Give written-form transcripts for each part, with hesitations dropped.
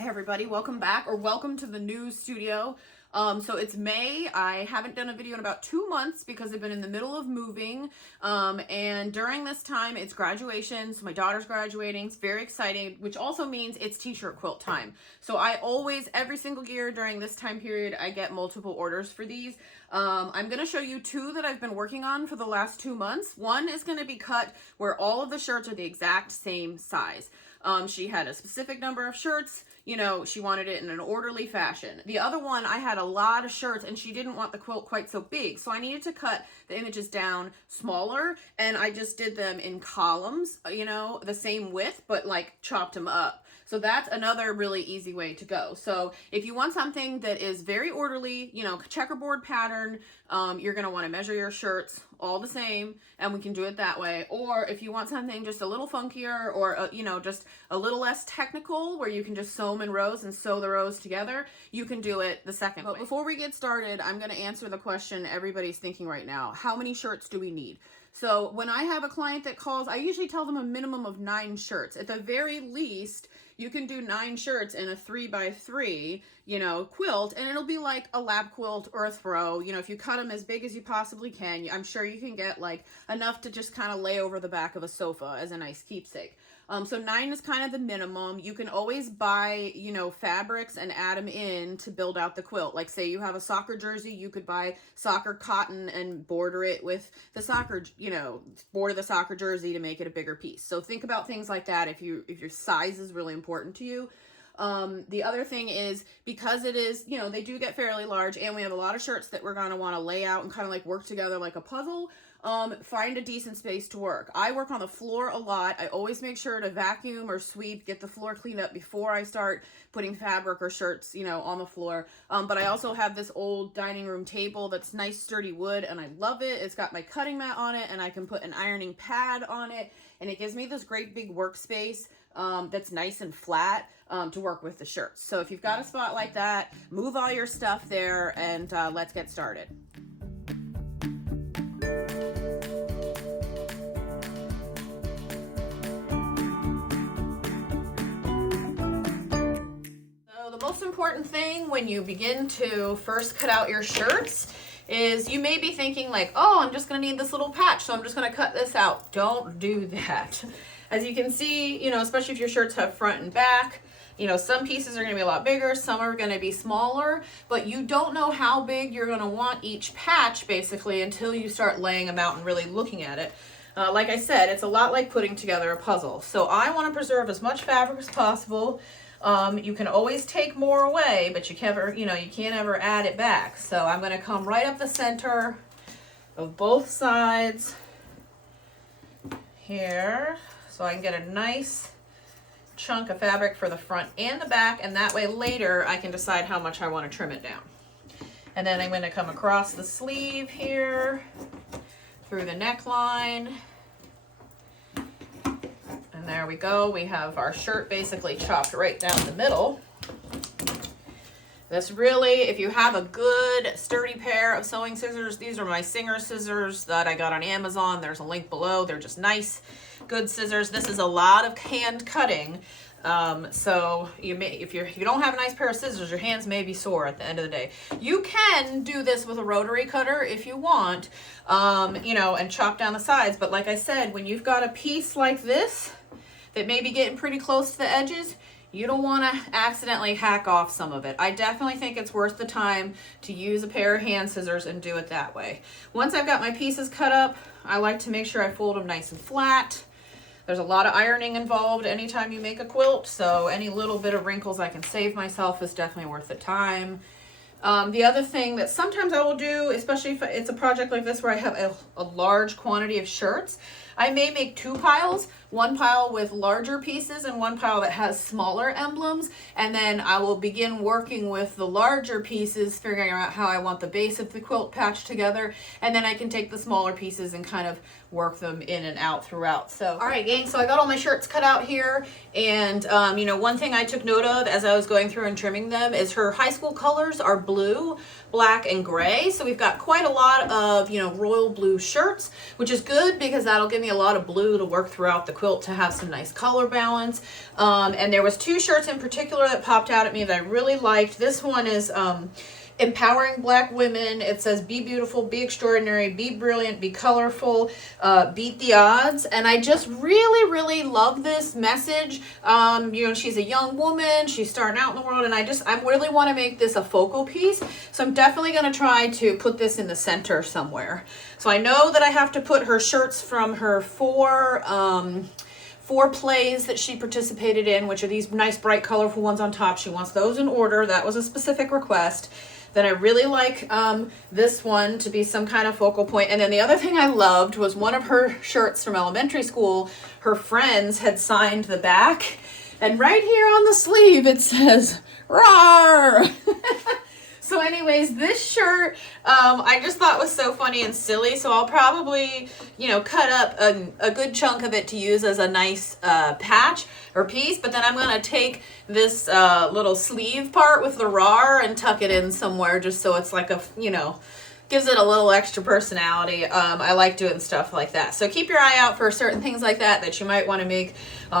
Hi everybody, welcome back, or welcome to the new studio. So it's May. I haven't done a video in about 2 months because I've been in the middle of moving. And during this time, it's graduation. So my daughter's graduating. It's very exciting, which also means it's t-shirt quilt time. So I always, every single year during this time period, I get multiple orders for these. I'm going to show you two that I've been working on for the last 2 months. One is going to be cut where all of the shirts are the exact same size. She had a specific number of shirts. You know, she wanted it in an orderly fashion. The other one, I had a lot of shirts and she didn't want the quilt quite so big. So I needed to cut the images down smaller, and I just did them in columns, you know, the same width, but like chopped them up. So that's another really easy way to go. So if you want something that is very orderly, you know, checkerboard pattern, you're going to want to measure your shirts all the same, and we can do it that way. Or if you want something just a little funkier, or you know, just a little less technical, where you can just sew them in rows and sew the rows together, you can do it the second way. But before we get started, I'm going to answer the question everybody's thinking right now. How many shirts do we need? So when I have a client that calls, I usually tell them a minimum of 9 shirts. At the very least, you can do 9 shirts in a 3x3, you know, quilt, and it'll be like a lap quilt or a throw. You know, if you cut them as big as you possibly can, I'm sure you can get like enough to just kind of lay over the back of a sofa as a nice keepsake. So 9 is kind of the minimum. You can always buy, you know, fabrics and add them in to build out the quilt. Like say you have a soccer jersey, you could buy soccer cotton and border it with the soccer, you know, border the soccer jersey to make it a bigger piece. So think about things like that if your size is really important to you. The other thing is, because it is, you know, they do get fairly large, and we have a lot of shirts that we're going to want to lay out and kind of like work together like a puzzle. Find a decent space to work. I work on the floor a lot. I always make sure to vacuum or sweep, get the floor cleaned up before I start putting fabric or shirts, you know, on the floor. But I also have this old dining room table that's nice sturdy wood, and I love it. It's got my cutting mat on it, and I can put an ironing pad on it, and it gives me this great big workspace that's nice and flat to work with the shirts. So if you've got a spot like that, move all your stuff there, and let's get started. The most important thing when you begin to first cut out your shirts is you may be thinking like, oh, I'm just going to need this little patch, so I'm just going to cut this out. Don't do that. As you can see, you know, especially if your shirts have front and back, you know, some pieces are going to be a lot bigger, some are going to be smaller, but you don't know how big you're going to want each patch basically until you start laying them out and really looking at it. Like I said, it's a lot like putting together a puzzle. So I want to preserve as much fabric as possible. You can always take more away, but you can't ever add it back. So I'm going to come right up the center of both sides here, so I can get a nice chunk of fabric for the front and the back, and that way later I can decide how much I want to trim it down. And then I'm going to come across the sleeve here, through the neckline. And there we go. We have our shirt basically chopped right down the middle. This really, if you have a good sturdy pair of sewing scissors, these are my Singer scissors that I got on Amazon. There's a link below. They're just nice, good scissors. This is a lot of hand cutting. So if you don't have a nice pair of scissors, your hands may be sore at the end of the day. You can do this with a rotary cutter if you want, you know, and chop down the sides. But like I said, when you've got a piece like this that may be getting pretty close to the edges, you don't want to accidentally hack off some of it. I definitely think it's worth the time to use a pair of hand scissors and do it that way. Once I've got my pieces cut up, I like to make sure I fold them nice and flat. There's a lot of ironing involved anytime you make a quilt, so any little bit of wrinkles I can save myself is definitely worth the time. The other thing that sometimes I will do, especially if it's a project like this where I have a large quantity of shirts, I may make 2 piles, one pile with larger pieces and one pile that has smaller emblems, and then I will begin working with the larger pieces, figuring out how I want the base of the quilt patched together, and then I can take the smaller pieces and kind of work them in and out throughout. So, all right, gang, so I got all my shirts cut out here. And, you know, one thing I took note of as I was going through and trimming them is her high school colors are blue, black, and gray. So we've got quite a lot of, you know, royal blue shirts, which is good because that'll give me a lot of blue to work throughout the quilt to have some nice color balance. And there was two shirts in particular that popped out at me that I really liked. This one is, empowering Black women. It says, be beautiful, be extraordinary, be brilliant, be colorful, beat the odds. And I just really, really love this message. You know, she's a young woman, she's starting out in the world, and I really want to make this a focal piece. So I'm definitely going to try to put this in the center somewhere. So I know that I have to put her shirts from her four plays that she participated in, which are these nice bright colorful ones on top. She wants those in order. That was a specific request. Then I really like this one to be some kind of focal point. And then the other thing I loved was one of her shirts from elementary school. Her friends had signed the back. And right here on the sleeve, it says, "Rawr!" So anyways, this shirt, I just thought was so funny and silly. So I'll probably, you know, cut up a good chunk of it to use as a nice patch or piece. But then I'm going to take this little sleeve part with the "rawr" and tuck it in somewhere just so it's like a, you know, gives it a little extra personality. I like doing stuff like that. So keep your eye out for certain things like that you might want to make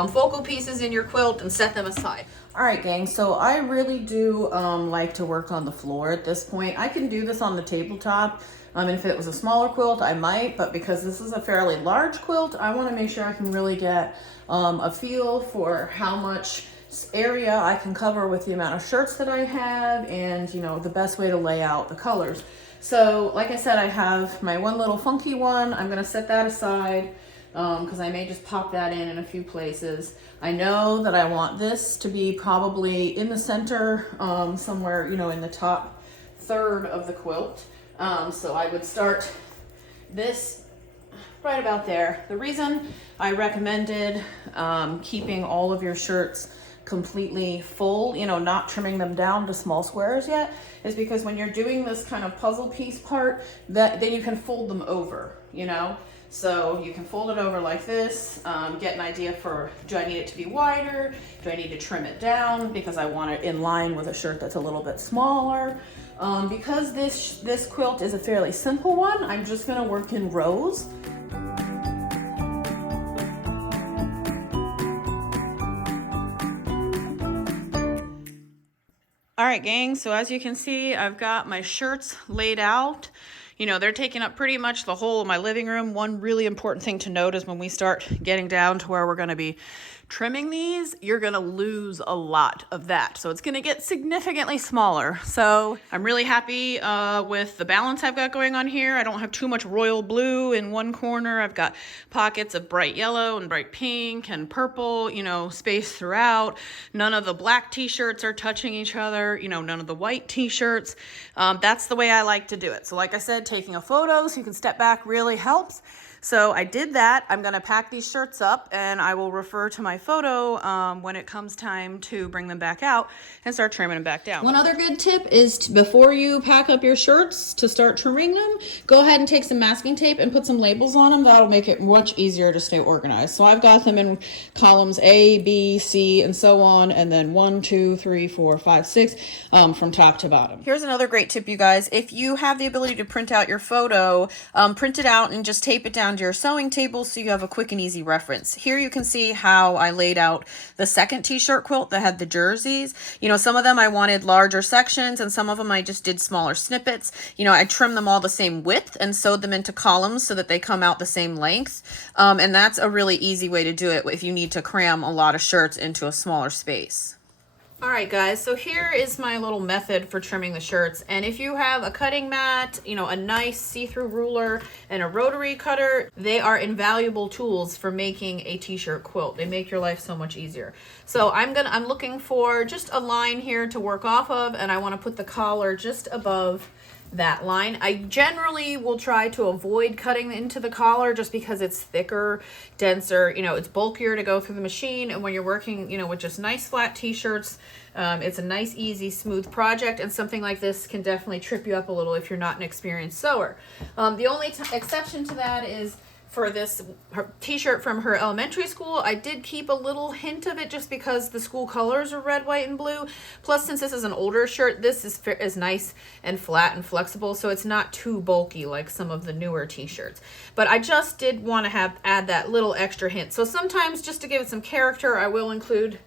focal pieces in your quilt and set them aside. All right, gang, so I really do like to work on the floor at this point. I can do this on the tabletop. If it was a smaller quilt, I might, but because this is a fairly large quilt, I want to make sure I can really get a feel for how much area I can cover with the amount of shirts that I have and, you know, the best way to lay out the colors. So, like I said, I have my one little funky one. I'm going to set that aside because I may just pop that in a few places. I know that I want this to be probably in the center, somewhere, you know, in the top third of the quilt. So I would start this right about there. The reason I recommended keeping all of your shirts completely full, you know, not trimming them down to small squares yet, is because when you're doing this kind of puzzle piece part, that then you can fold them over, you know. So you can fold it over like this, get an idea for, do I need it to be wider? Do I need to trim it down because I want it in line with a shirt that's a little bit smaller? Because this quilt is a fairly simple one, I'm just gonna work in rows. All right, gang, so as you can see, I've got my shirts laid out. You know, they're taking up pretty much the whole of my living room. One really important thing to note is when we start getting down to where we're going to be trimming these, you're going to lose a lot of that. So it's going to get significantly smaller. So I'm really happy with the balance I've got going on here. I don't have too much royal blue in one corner. I've got pockets of bright yellow and bright pink and purple, you know, spaced throughout. None of the black t-shirts are touching each other, you know, none of the white t-shirts. That's the way I like to do it. So like I said, taking a photo so you can step back really helps. So I did that. I'm going to pack these shirts up and I will refer to my photo when it comes time to bring them back out and start trimming them back down. One other good tip is before you pack up your shirts to start trimming them, go ahead and take some masking tape and put some labels on them. That'll make it much easier to stay organized. So I've got them in columns A, B, C, and so on, and then 1, 2, 3, 4, 5, 6 from top to bottom. Here's another great tip, you guys. If you have the ability to print out your photo, print it out and just tape it down to your sewing table so you have a quick and easy reference. Here you can see how I laid out the second t-shirt quilt that had the jerseys. You know, some of them I wanted larger sections and some of them I just did smaller snippets. You know, I trimmed them all the same width and sewed them into columns so that they come out the same length. And that's a really easy way to do it if you need to cram a lot of shirts into a smaller space. All right, guys, so here is my little method for trimming the shirts. And if you have a cutting mat, you know, a nice see-through ruler and a rotary cutter, they are invaluable tools for making a t-shirt quilt. They make your life so much easier. So I'm looking for just a line here to work off of, and I want to put the collar just above that line. I generally will try to avoid cutting into the collar just because it's thicker, denser, you know, it's bulkier to go through the machine. And when you're working, you know, with just nice flat t-shirts, it's a nice, easy, smooth project. And something like this can definitely trip you up a little if you're not an experienced sewer. The only exception to that is for this t-shirt from her elementary school. I did keep a little hint of it just because the school colors are red, white, and blue. Plus, since this is an older shirt, this is nice and flat and flexible, so it's not too bulky like some of the newer t-shirts. But I just did want to add that little extra hint. So sometimes, just to give it some character, I will include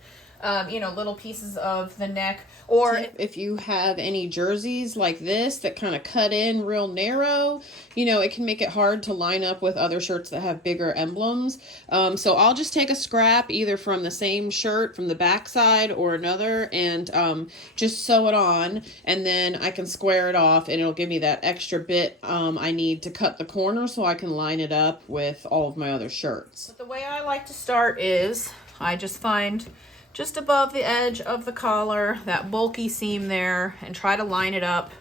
you know, little pieces of the neck. Or if you have any jerseys like this that kind of cut in real narrow, you know, it can make it hard to line up with other shirts that have bigger emblems. So I'll just take a scrap either from the same shirt from the back side or another and just sew it on, and then I can square it off and it'll give me that extra bit I need to cut the corner so I can line it up with all of my other shirts. But the way I like to start is I just find just above the edge of the collar, that bulky seam there, and try to line it up,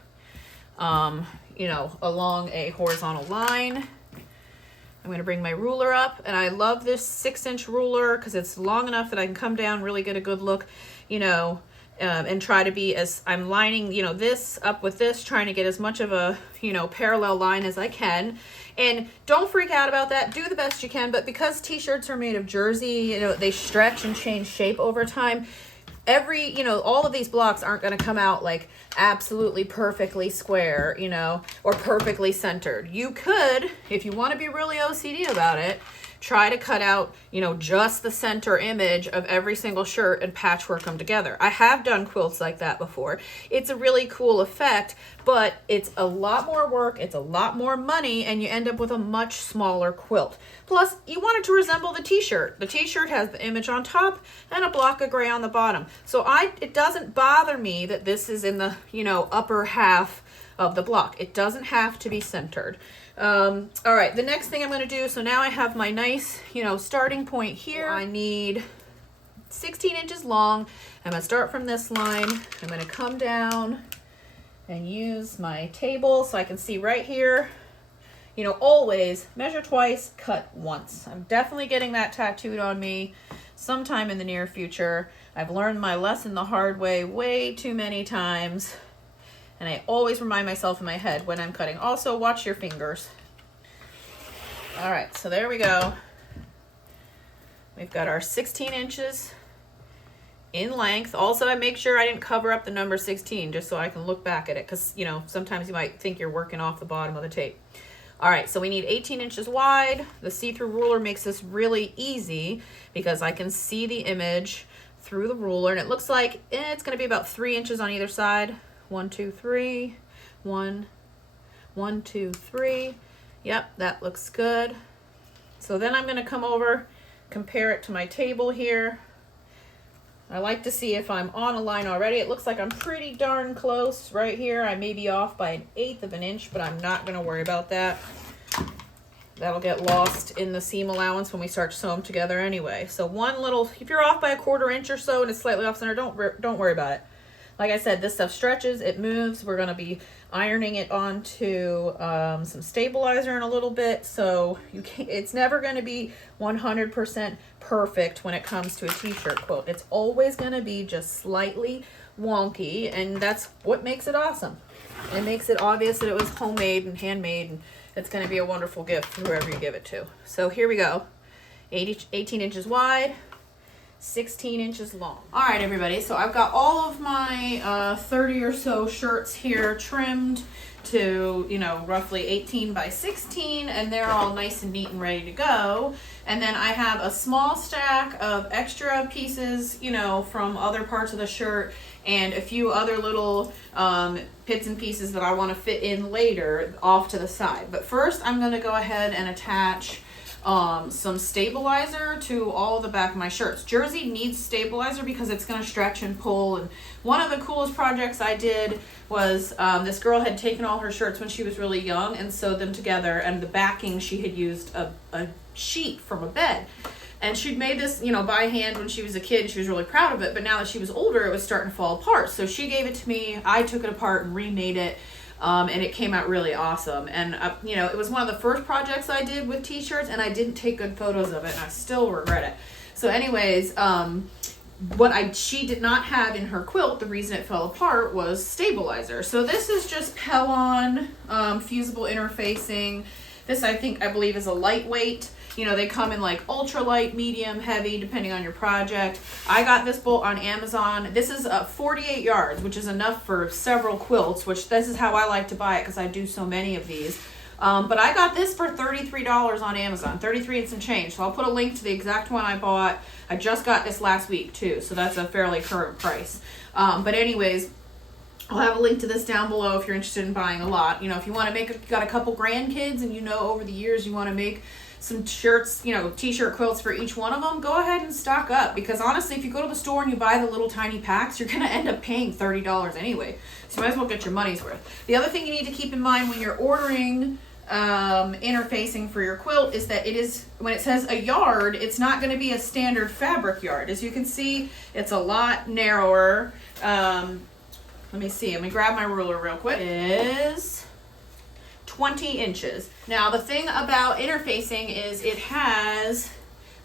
you know, along a horizontal line. I'm going to bring my ruler up, and I love this 6-inch ruler because it's long enough that I can come down, really get a good look, you know, and try to be as, I'm lining, you know, this up with this, trying to get as much of a, you know, parallel line as I can. And don't freak out about that. Do the best you can. But because t-shirts are made of jersey, you know, they stretch and change shape over time. You know, all of these blocks aren't going to come out like absolutely perfectly square, you know, or perfectly centered. You could, if you want to be really OCD about it, try to cut out, you know, just the center image of every single shirt and patchwork them together. I have done quilts like that before. It's a really cool effect, but it's a lot more work, it's a lot more money, and you end up with a much smaller quilt. Plus, you want it to resemble the t-shirt. The t-shirt has the image on top and a block of gray on the bottom. So it doesn't bother me that this is in the, you know, upper half of the block. It doesn't have to be centered. All right, the next thing I'm going to do, so now I have my nice, you know, starting point here. I need 16 inches long. I'm going to start from this line. I'm going to come down and use my table so I can see right here. You know, always measure twice, cut once. I'm definitely getting that tattooed on me sometime in the near future. I've learned my lesson the hard way too many times. And I always remind myself in my head when I'm cutting. Also, watch your fingers. All right, so there we go. We've got our 16 inches in length. Also, I make sure I didn't cover up the number 16 just so I can look back at it, because, you know, sometimes you might think you're working off the bottom of the tape. All right, so we need 18 inches wide. The see-through ruler makes this really easy because I can see the image through the ruler, and it looks like it's going to be about 3 inches on either side. 1, 2, 3, 1, 1, 2, 3. Yep, that looks good. So then I'm going to come over, compare it to my table here. I like to see if I'm on a line already. It looks like I'm pretty darn close right here. I may be off by 1/8 of an inch, but I'm not going to worry about that. That'll get lost in the seam allowance when we start to sew them together anyway. So if you're off by 1/4 inch or so and it's slightly off center, don't worry about it. Like I said, this stuff stretches, it moves. We're going to be ironing it onto some stabilizer in a little bit, so it's never going to be 100% perfect when it comes to a t-shirt quilt. It's always going to be just slightly wonky, and that's what makes it awesome. It makes it obvious that it was homemade and handmade, and it's going to be a wonderful gift for whoever you give it to. So here we go. 18 inches wide. 16 inches long. All right, everybody, so I've got all of my 30 or so shirts here trimmed to, you know, roughly 18 by 16, and they're all nice and neat and ready to go. And then I have a small stack of extra pieces, you know, from other parts of the shirt and a few other little bits and pieces that I want to fit in later off to the side. But first, I'm going to go ahead and attach some stabilizer to all the back of my shirts. Jersey needs stabilizer because it's going to stretch and pull. And one of the coolest projects I did was this girl had taken all her shirts when she was really young and sewed them together, and the backing she had used a sheet from a bed. And she'd made this, you know, by hand when she was a kid. She was really proud of it, but now that she was older, it was starting to fall apart. So she gave it to me. I took it apart and remade it. And it came out really awesome. And, you know, it was one of the first projects I did with t-shirts, and I didn't take good photos of it, and I still regret it. So anyways, what she did not have in her quilt, the reason it fell apart, was stabilizer. So this is just Pellon fusible interfacing. This I believe is a lightweight. You know, they come in like ultra light, medium, heavy, depending on your project. I got this bolt on Amazon. This is 48 yards, which is enough for several quilts, which this is how I like to buy it because I do so many of these. But I got this for $33 on Amazon, 33 and some change. So I'll put a link to the exact one I bought. I just got this last week too, so that's a fairly current price. But anyways, I'll have a link to this down below if you're interested in buying a lot. You know, if you want to make, you got a couple grandkids and you know over the years you want to make some shirts, you know, t-shirt quilts for each one of them, go ahead and stock up. Because honestly, if you go to the store and you buy the little tiny packs, you're going to end up paying $30 anyway. So you might as well get your money's worth. The other thing you need to keep in mind when you're ordering interfacing for your quilt is that it is, when it says a yard, it's not going to be a standard fabric yard. As you can see, it's a lot narrower. Let me see, let me grab my ruler real quick. It is 20 inches. Now the thing about interfacing is it has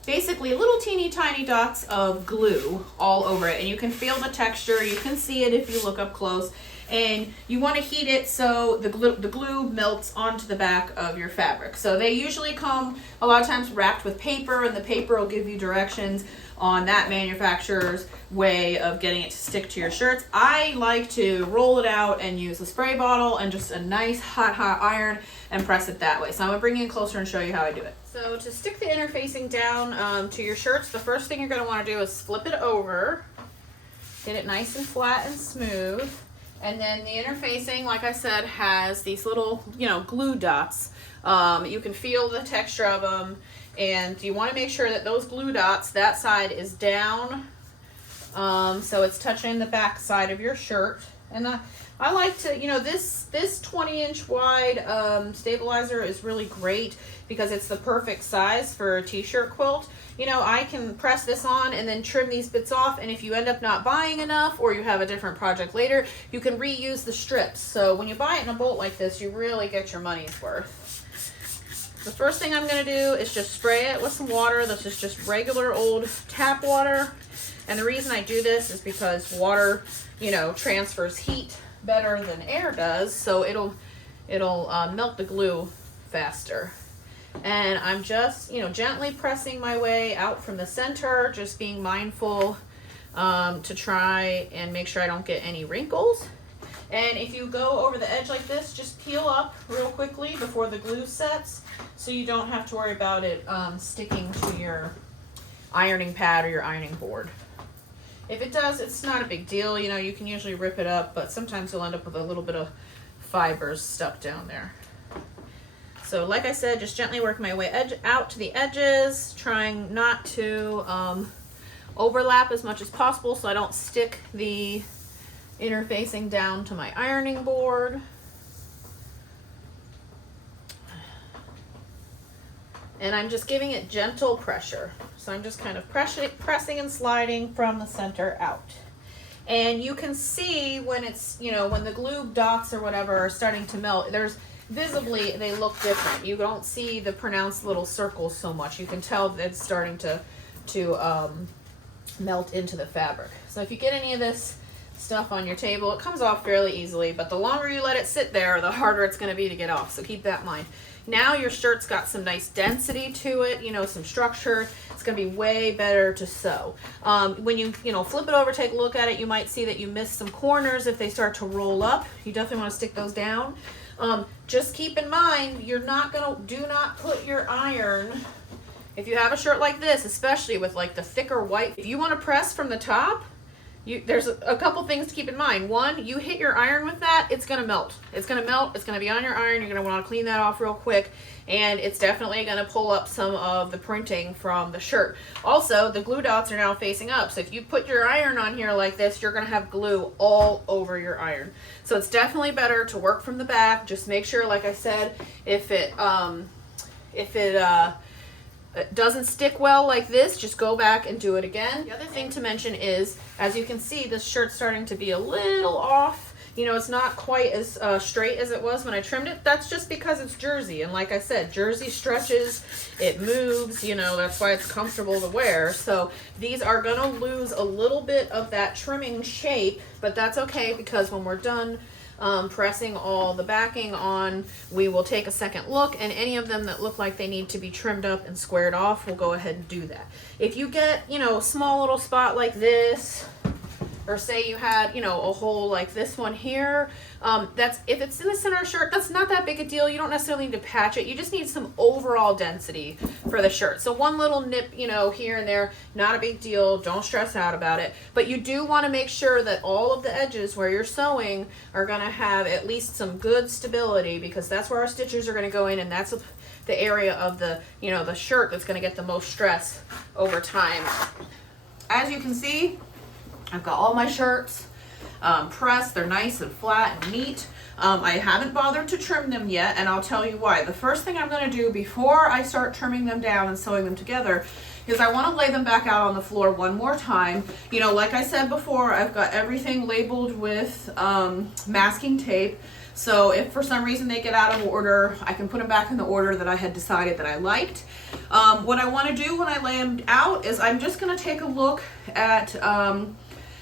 basically little teeny tiny dots of glue all over it, and you can feel the texture, you can see it if you look up close. And you want to heat it so the glue melts onto the back of your fabric. So they usually come a lot of times wrapped with paper, and the paper will give you directions on that manufacturer's way of getting it to stick to your shirts. I like to roll it out and use a spray bottle and just a nice hot iron and press it that way. So I'm going to bring you in closer and show you how I do it. So to stick the interfacing down to your shirts, the first thing you're going to want to do is flip it over, get it nice and flat and smooth. And then the interfacing, like I said, has these little, you know, glue dots. You can feel the texture of them, and you want to make sure that those glue dots, that side is down, so it's touching the back side of your shirt. And I like to, you know, this 20-inch wide stabilizer is really great because it's the perfect size for a t-shirt quilt. You know, I can press this on and then trim these bits off, and if you end up not buying enough or you have a different project later, you can reuse the strips. So when you buy it in a bolt like this, you really get your money's worth. The first thing I'm going to do is just spray it with some water. This is just regular old tap water. And the reason I do this is because water, you know, transfers heat better than air does, so it'll melt the glue faster. And I'm just, you know, gently pressing my way out from the center, just being mindful to try and make sure I don't get any wrinkles. And if you go over the edge like this, just peel up real quickly before the glue sets, so you don't have to worry about it sticking to your ironing pad or your ironing board. If it does, it's not a big deal. You know, you can usually rip it up, but sometimes you'll end up with a little bit of fibers stuck down there. So like I said, just gently work my way out to the edges, trying not to overlap as much as possible so I don't stick the interfacing down to my ironing board. And I'm just giving it gentle pressure. So I'm just kind of pressing and sliding from the center out. And you can see when it's, you know, when the glue dots or whatever are starting to melt, there's visibly they look different. You don't see the pronounced little circles so much. You can tell that it's starting to melt into the fabric. So if you get any of this stuff on your table, it comes off fairly easily, but the longer you let it sit there, the harder it's going to be to get off. So keep that in mind. Now your shirt's got some nice density to it, you know, some structure. It's going to be way better to sew. When you flip it over, take a look at it, you might see that you missed some corners if they start to roll up. You definitely want to stick those down. Just keep in mind, do not put your iron, if you have a shirt like this, especially with like the thicker white, if you want to press from the top, there's a couple things to keep in mind. One, you hit your iron with that, it's going to melt. It's going to melt, it's going to be on your iron, you're going to want to clean that off real quick, and it's definitely going to pull up some of the printing from the shirt. Also, the glue dots are now facing up, so if you put your iron on here like this, you're going to have glue all over your iron. So it's definitely better to work from the back. Just make sure, like I said, if it doesn't stick well like this, just go back and do it again. The other thing to mention is, as you can see, this shirt's starting to be a little off. You know, it's not quite as straight as it was when I trimmed it. That's just because it's jersey, and like I said, jersey stretches, it moves, you know, that's why it's comfortable to wear. So these are gonna lose a little bit of that trimming shape, but that's okay, because when we're done pressing all the backing on, we will take a second look, and any of them that look like they need to be trimmed up and squared off, we'll go ahead and do that. If you get, you know, a small little spot like this, or say you had, you know, a hole like this one here, that's, if it's in the center of the shirt, that's not that big a deal. You don't necessarily need to patch it. You just need some overall density for the shirt. So one little nip, you know, here and there, not a big deal. Don't stress out about it. But you do want to make sure that all of the edges where you're sewing are going to have at least some good stability, because that's where our stitches are going to go in, and that's the area of the, you know, the shirt that's going to get the most stress over time. As you can see, I've got all my shirts pressed. They're nice and flat and neat. I haven't bothered to trim them yet, and I'll tell you why. The first thing I'm going to do before I start trimming them down and sewing them together is I want to lay them back out on the floor one more time. You know, like I said before, I've got everything labeled with masking tape. So if for some reason they get out of order, I can put them back in the order that I had decided that I liked. What I want to do when I lay them out is I'm just going to take a look at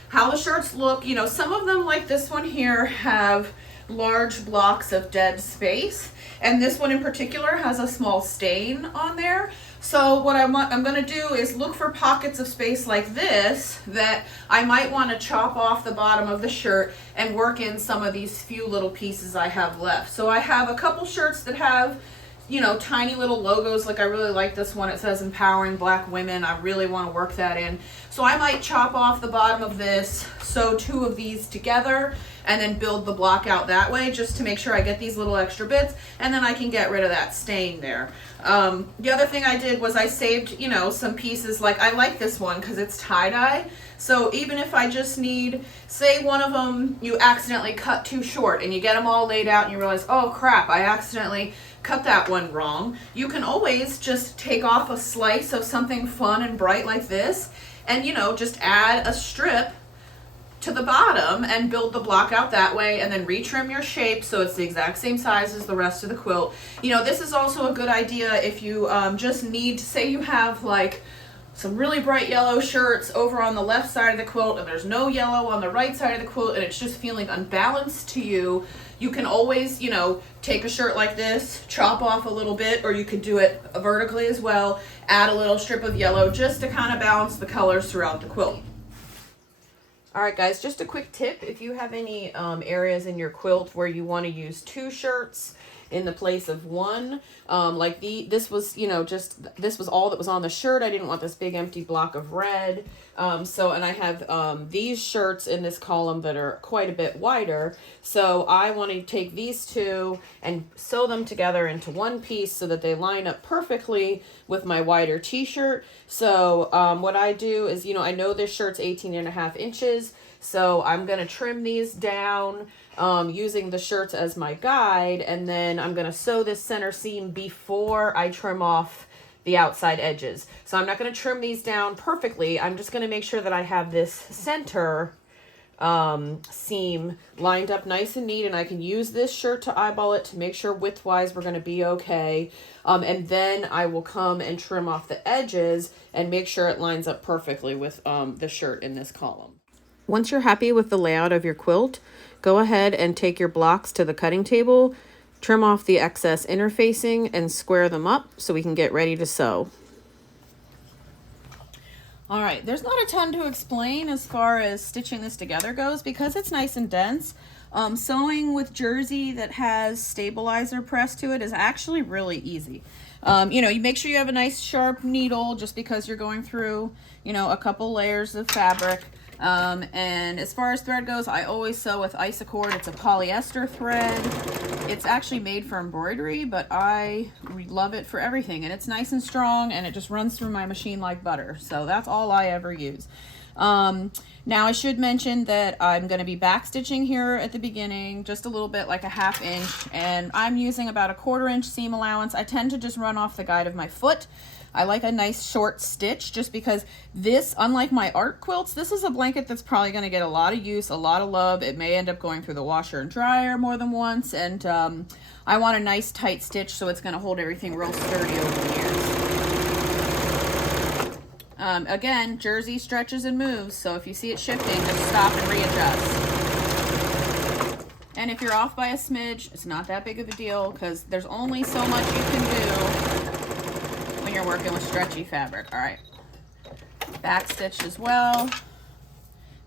how the shirts look. You know, some of them, like this one here, have large blocks of dead space, and this one in particular has a small stain on there. So what I'm going to do is look for pockets of space like this that I might want to chop off the bottom of the shirt and work in some of these few little pieces I have left. So I have a couple shirts that have, you know, tiny little logos. Like I really like this one. It says empowering Black women. I really want to work that in. So I might chop off the bottom of this, sew two of these together, and then build the block out that way, just to make sure I get these little extra bits, and then I can get rid of that stain there. The other thing I did was I saved, you know, some pieces. Like I like this one because it's tie-dye. So even if I just need, say one of them you accidentally cut too short and you get them all laid out and you realize, oh crap, I accidentally cut that one wrong, you can always just take off a slice of something fun and bright like this, and, you know, just add a strip to the bottom and build the block out that way, and then retrim your shape so it's the exact same size as the rest of the quilt. You know, this is also a good idea if you just need, say you have like some really bright yellow shirts over on the left side of the quilt and there's no yellow on the right side of the quilt and it's just feeling unbalanced to you. You can always, you know, take a shirt like this, chop off a little bit, or you could do it vertically as well, add a little strip of yellow just to kind of balance the colors throughout the quilt. All right, guys, just a quick tip. If you have any areas in your quilt where you want to use two shirts in the place of one, like this was, you know, just, this was all that was on the shirt. I didn't want this big empty block of red. And I have these shirts in this column that are quite a bit wider. So I want to take these two and sew them together into one piece so that they line up perfectly with my wider t-shirt. So what I do is, you know, I know this shirt's 18.5 inches. So I'm going to trim these down using the shirts as my guide. And then I'm going to sew this center seam before I trim off the outside edges. So I'm not going to trim these down perfectly. I'm just going to make sure that I have this center seam lined up nice and neat, and I can use this shirt to eyeball it to make sure width-wise we're going to be okay. And then I will come and trim off the edges and make sure it lines up perfectly with the shirt in this column. Once you're happy with the layout of your quilt, go ahead and take your blocks to the cutting table, trim off the excess interfacing, and square them up so we can get ready to sew. All right, there's not a ton to explain as far as stitching this together goes because it's nice and dense. Sewing with jersey that has stabilizer pressed to it is actually really easy. You know, you make sure you have a nice sharp needle just because you're going through, you know, a couple layers of fabric. And as far as thread goes, I always sew with Isacord. It's a polyester thread. It's actually made for embroidery, but I love it for everything. And it's nice and strong, and it just runs through my machine like butter. So that's all I ever use. Now I should mention that I'm going to be back stitching here at the beginning, just a little bit, like a 1/2 inch, and I'm using about a 1/4 inch seam allowance. I tend to just run off the guide of my foot. I like a nice short stitch just because this, unlike my art quilts, this is a blanket that's probably going to get a lot of use, a lot of love. It may end up going through the washer and dryer more than once, and I want a nice tight stitch so it's going to hold everything real sturdy over the years. Again, jersey stretches and moves, so if you see it shifting, just stop and readjust. And if you're off by a smidge, it's not that big of a deal because there's only so much you can do when you're working with stretchy fabric. All right, back stitch as well.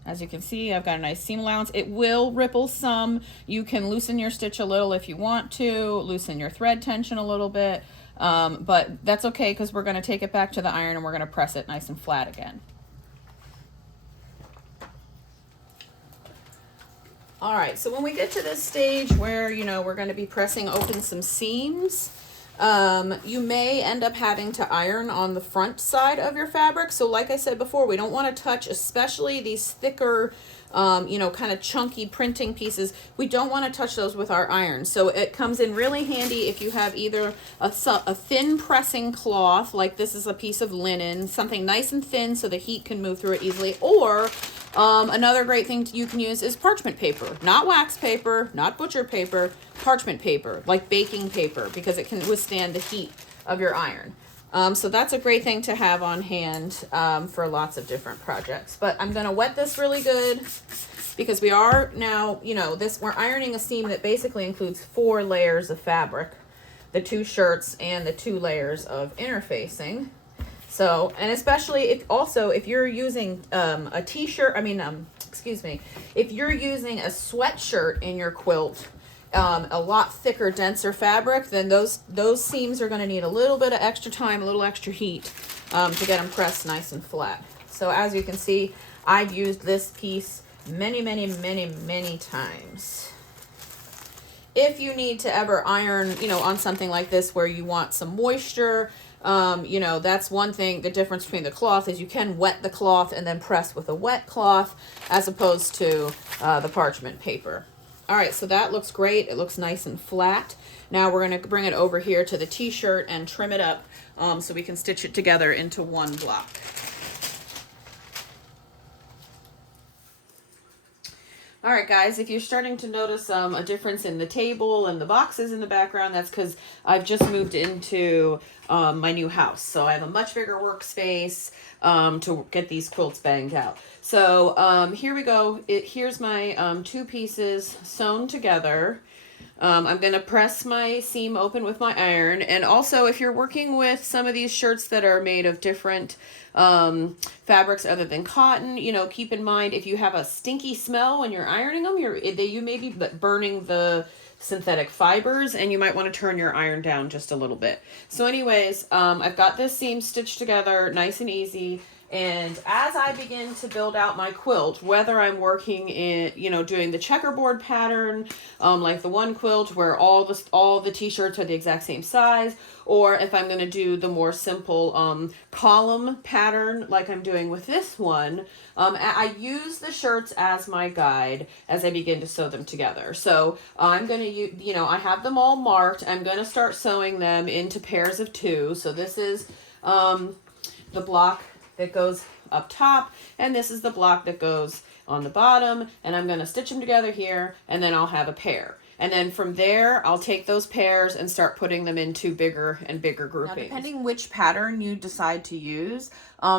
As you can see, I've got a nice seam allowance. It will ripple some. You can loosen your stitch a little if you want to, loosen your thread tension a little bit, but that's okay because we're going to take it back to the iron and we're going to press it nice and flat again. All right, so when we get to this stage where, you know, we're going to be pressing open some seams, you may end up having to iron on the front side of your fabric. So like I said before, we don't want to touch, especially these thicker, you know, kind of chunky printing pieces. We don't want to touch those with our iron. So it comes in really handy if you have either a thin pressing cloth, like this is a piece of linen, something nice and thin so the heat can move through it easily, or another great thing you can use is parchment paper, not wax paper, not butcher paper, parchment paper, like baking paper, because it can withstand the heat of your iron. So that's a great thing to have on hand for lots of different projects. But I'm going to wet this really good because we are now, you know, we're ironing a seam that basically includes 4 layers of fabric, the 2 shirts and the 2 layers of interfacing. So, and especially if you're using a t-shirt, if you're using a sweatshirt in your quilt, a lot thicker, denser fabric, then those seams are going to need a little bit of extra time, a little extra heat to get them pressed nice and flat. So as you can see, I've used this piece many, many, many, many times. If you need to ever iron, you know, on something like this where you want some moisture, you know, that's one thing. The difference between the cloth is you can wet the cloth and then press with a wet cloth as opposed to the parchment paper. All right, so that looks great. It looks nice and flat. Now we're going to bring it over here to the t-shirt and trim it up so we can stitch it together into one block. All right, guys, if you're starting to notice a difference in the table and the boxes in the background, that's because I've just moved into my new house. So I have a much bigger workspace to get these quilts banged out. So here we go. Here's my 2 pieces sewn together. I'm going to press my seam open with my iron. And also, if you're working with some of these shirts that are made of different fabrics other than cotton, you know, keep in mind if you have a stinky smell when you're ironing them, you may be burning the synthetic fibers, and you might want to turn your iron down just a little bit. So anyways, I've got this seam stitched together nice and easy. And as I begin to build out my quilt, whether I'm working in, you know, doing the checkerboard pattern, like the one quilt where all the t-shirts are the exact same size, or if I'm going to do the more simple column pattern like I'm doing with this one, I use the shirts as my guide as I begin to sew them together. So I'm going to, you know, I have them all marked. I'm going to start sewing them into pairs of 2. So this is the block that goes up top, and this is the block that goes on the bottom, and I'm going to stitch them together here, and then I'll have a pair. And then from there, I'll take those pairs and start putting them into bigger and bigger groupings. Now, depending which pattern you decide to use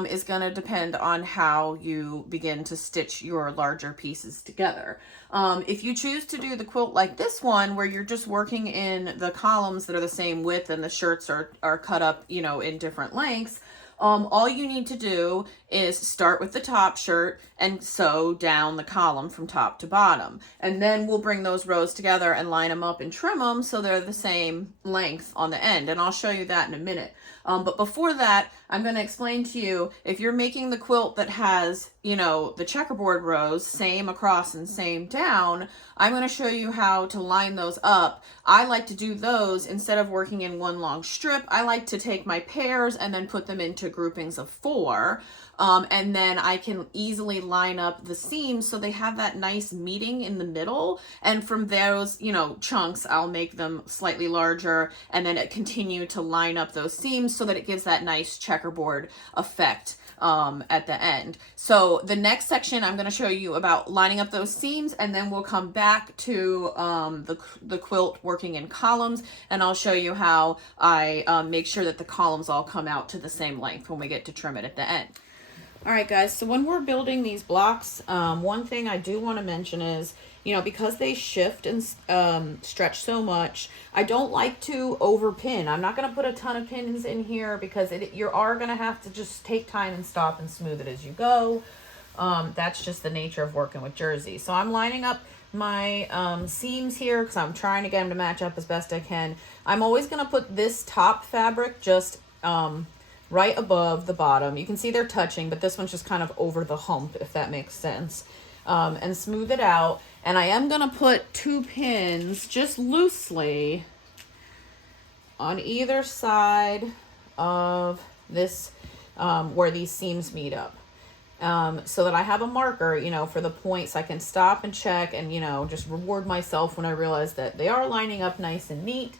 is going to depend on how you begin to stitch your larger pieces together. If you choose to do the quilt like this one, where you're just working in the columns that are the same width and the shirts are cut up, you know, in different lengths, all you need to do is start with the top shirt and sew down the column from top to bottom. And then we'll bring those rows together and line them up and trim them so they're the same length on the end. And I'll show you that in a minute. But before that, I'm going to explain to you, if you're making the quilt that has, you know, the checkerboard rows, same across and same down, I'm going to show you how to line those up. I like to do those instead of working in one long strip. I like to take my pairs and then put them into groupings of 4. And then I can easily line up the seams so they have that nice meeting in the middle. And from those, you know, chunks, I'll make them slightly larger and then continue to line up those seams so that it gives that nice checkerboard effect at the end. So the next section, I'm going to show you about lining up those seams, and then we'll come back to the quilt working in columns, and I'll show you how I make sure that the columns all come out to the same length when we get to trim it at the end. All right, guys, so when we're building these blocks, one thing I do want to mention is, you know, because they shift and stretch so much, I don't like to overpin. I'm not going to put a ton of pins in here because you are going to have to just take time and stop and smooth it as you go. That's just the nature of working with jersey. So I'm lining up my seams here because I'm trying to get them to match up as best I can. I'm always going to put this top fabric just right above the bottom. You can see they're touching, but this one's just kind of over the hump, if that makes sense. And smooth it out. And I am going to put 2 pins just loosely on either side of this where these seams meet up. So that I have a marker, you know, for the points. I can stop and check and, you know, just reward myself when I realize that they are lining up nice and neat.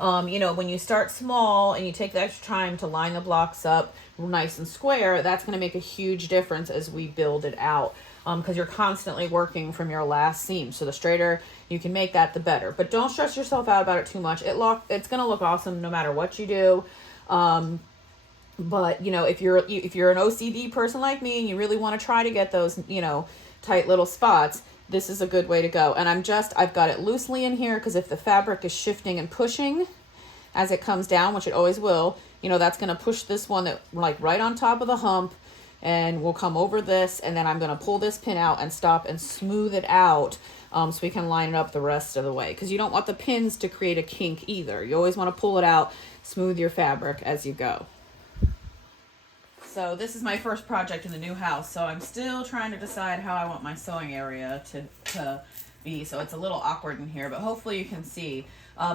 You know, when you start small and you take the extra time to line the blocks up nice and square, that's going to make a huge difference as we build it out. Because you're constantly working from your last seam. So the straighter you can make that, the better. But don't stress yourself out about it too much. It's going to look awesome no matter what you do. But, you know, if you're an OCD person like me and you really want to try to get those, you know, tight little spots, this is a good way to go. And I've got it loosely in here because if the fabric is shifting and pushing as it comes down, which it always will, you know, that's going to push this one that like right on top of the hump, and we'll come over this, and then I'm going to pull this pin out and stop and smooth it out so we can line it up the rest of the way. Because you don't want the pins to create a kink either. You always want to pull it out, smooth your fabric as you go. So this is my first project in the new house, so I'm still trying to decide how I want my sewing area to be. So it's a little awkward in here, but hopefully you can see.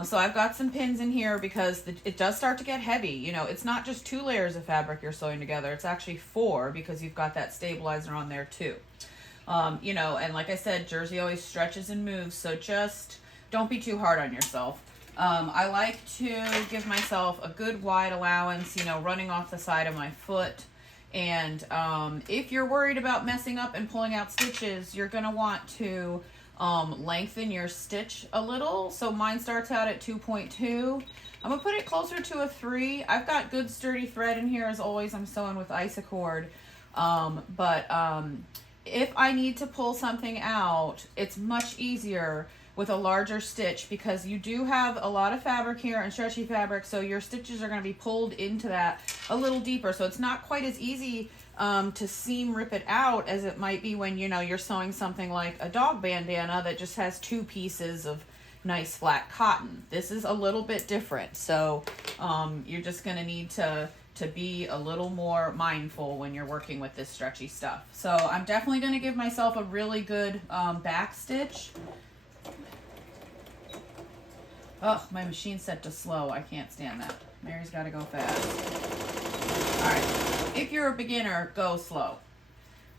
So I've got some pins in here because it does start to get heavy. You know, it's not just 2 layers of fabric you're sewing together. It's actually 4 because you've got that stabilizer on there too. You know, and like I said, jersey always stretches and moves, so just don't be too hard on yourself. I like to give myself a good wide allowance, you know, running off the side of my foot. And if you're worried about messing up and pulling out stitches, you're going to want to lengthen your stitch a little. So mine starts out at 2.2. I'm gonna put it closer to a 3. I've got good sturdy thread in here as always. I'm sewing with Isacord. If I need to pull something out, it's much easier with a larger stitch because you do have a lot of fabric here and stretchy fabric, so your stitches are going to be pulled into that a little deeper. So it's not quite as easy to seam rip it out as it might be when, you know, you're sewing something like a dog bandana that just has 2 pieces of nice flat cotton. This is a little bit different, so you're just going to need to be a little more mindful when you're working with this stretchy stuff. So I'm definitely going to give myself a really good back stitch. Oh, my machine's set to slow. I can't stand that. Mary's got to go fast. All right. If you're a beginner, go slow.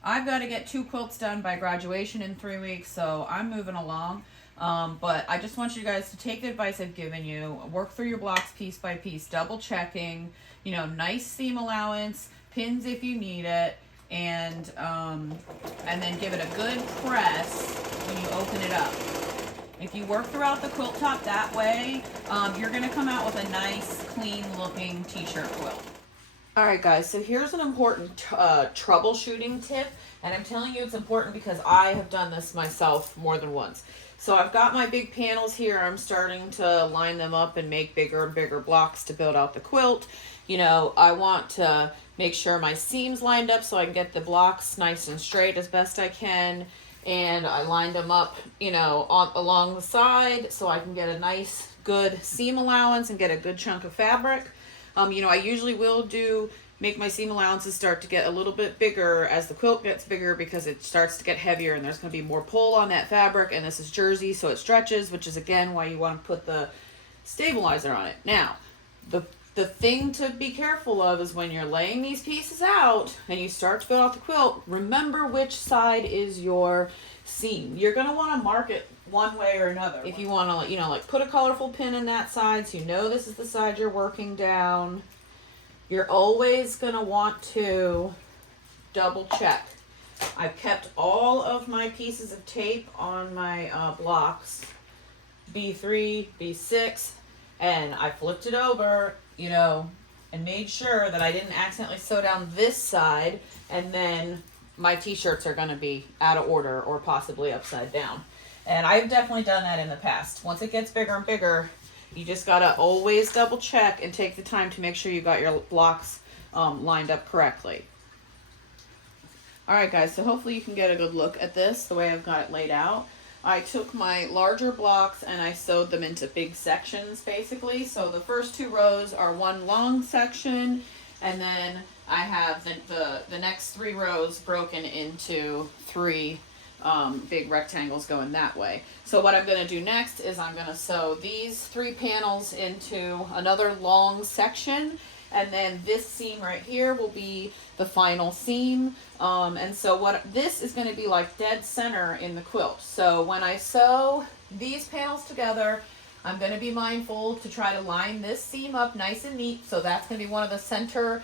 I've got to get 2 quilts done by graduation in 3 weeks, so I'm moving along. But I just want you guys to take the advice I've given you, work through your blocks piece by piece, double checking, you know, nice seam allowance, pins if you need it, and then give it a good press when you open it up. If you work throughout the quilt top that way, you're going to come out with a nice, clean-looking t-shirt quilt. All right, guys, so here's an important troubleshooting tip, and I'm telling you it's important because I have done this myself more than once. So I've got my big panels here. I'm starting to line them up and make bigger and bigger blocks to build out the quilt. You know, I want to make sure my seams lined up so I can get the blocks nice and straight as best I can. And I lined them up, you know, along the side so I can get a nice, good seam allowance and get a good chunk of fabric. You know, I usually will make my seam allowances start to get a little bit bigger as the quilt gets bigger because it starts to get heavier and there's going to be more pull on that fabric, and this is jersey, so it stretches, which is again why you want to put the stabilizer on it. Now, the thing to be careful of is when you're laying these pieces out and you start to build out the quilt, remember which side is your seam. You're going to want to mark it one way or another. If you want to, you know, like put a colorful pin in that side so you know this is the side you're working down. You're always going to want to double check. I've kept all of my pieces of tape on my blocks, B3, B6, and I flipped it over, you know, and made sure that I didn't accidentally sew down this side, and then my t-shirts are going to be out of order or possibly upside down. And I've definitely done that in the past. Once it gets bigger and bigger, you just got to always double check and take the time to make sure you got your blocks lined up correctly. All right, guys, so hopefully you can get a good look at this, the way I've got it laid out. I took my larger blocks and I sewed them into big sections, basically. So the first 2 rows are one long section, and then I have the next 3 rows broken into 3 big rectangles going that way. So what I'm going to do next is I'm going to sew these 3 panels into another long section, and then this seam right here will be the final seam. And so what this is going to be like dead center in the quilt. So when I sew these panels together, I'm going to be mindful to try to line this seam up nice and neat. So that's going to be one of the center,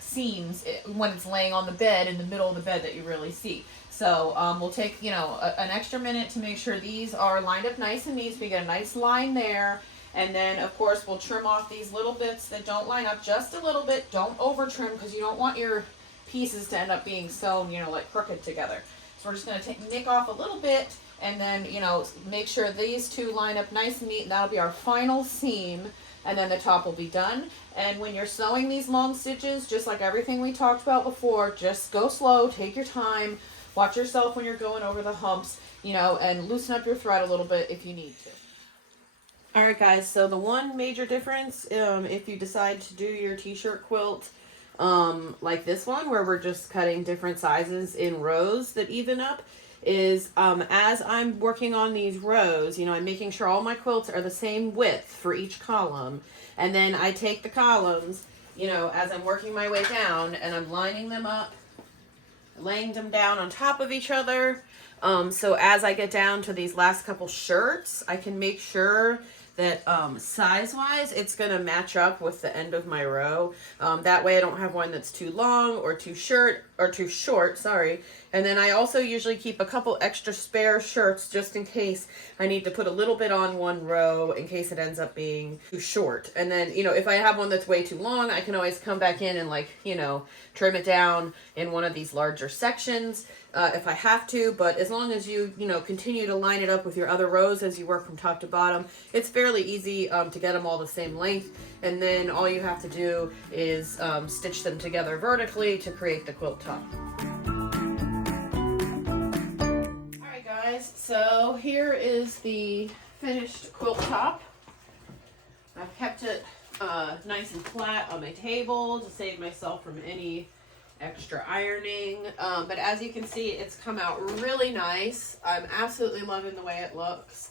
seams when it's laying on the bed, in the middle of the bed, that you really see. So we'll take, an extra minute to make sure these are lined up nice and neat, so we get a nice line there. And then, of course, we'll trim off these little bits that don't line up just a little bit. Don't over trim, because you don't want your pieces to end up being sewn, like crooked together. So we're just going to nick off a little bit, and then, make sure these 2 line up nice and neat, and that'll be our final seam. And then the top will be done. And when you're sewing these long stitches, just like everything we talked about before, just go slow, take your time, watch yourself when you're going over the humps, and loosen up your thread a little bit if you need to. All right, guys, so the one major difference, if you decide to do your t-shirt quilt like this one, where we're just cutting different sizes in rows that even up, is as I'm working on these rows, I'm making sure all my quilts are the same width for each column. And then I take the columns, as I'm working my way down, and I'm lining them up, laying them down on top of each other. So as I get down to these last couple shirts, I can make sure that size-wise, it's going to match up with the end of my row. That way I don't have one that's too long or too short, sorry. And then I also usually keep a couple extra spare shirts just in case I need to put a little bit on one row in case it ends up being too short. And then, if I have one that's way too long, I can always come back in and trim it down in one of these larger sections if I have to. But as long as you, continue to line it up with your other rows as you work from top to bottom, it's fairly easy to get them all the same length. And then all you have to do is stitch them together vertically to create the quilt top. Alright guys, so here is the finished quilt top. I've kept it nice and flat on my table to save myself from any extra ironing, but as you can see, it's come out really nice. I'm absolutely loving the way it looks.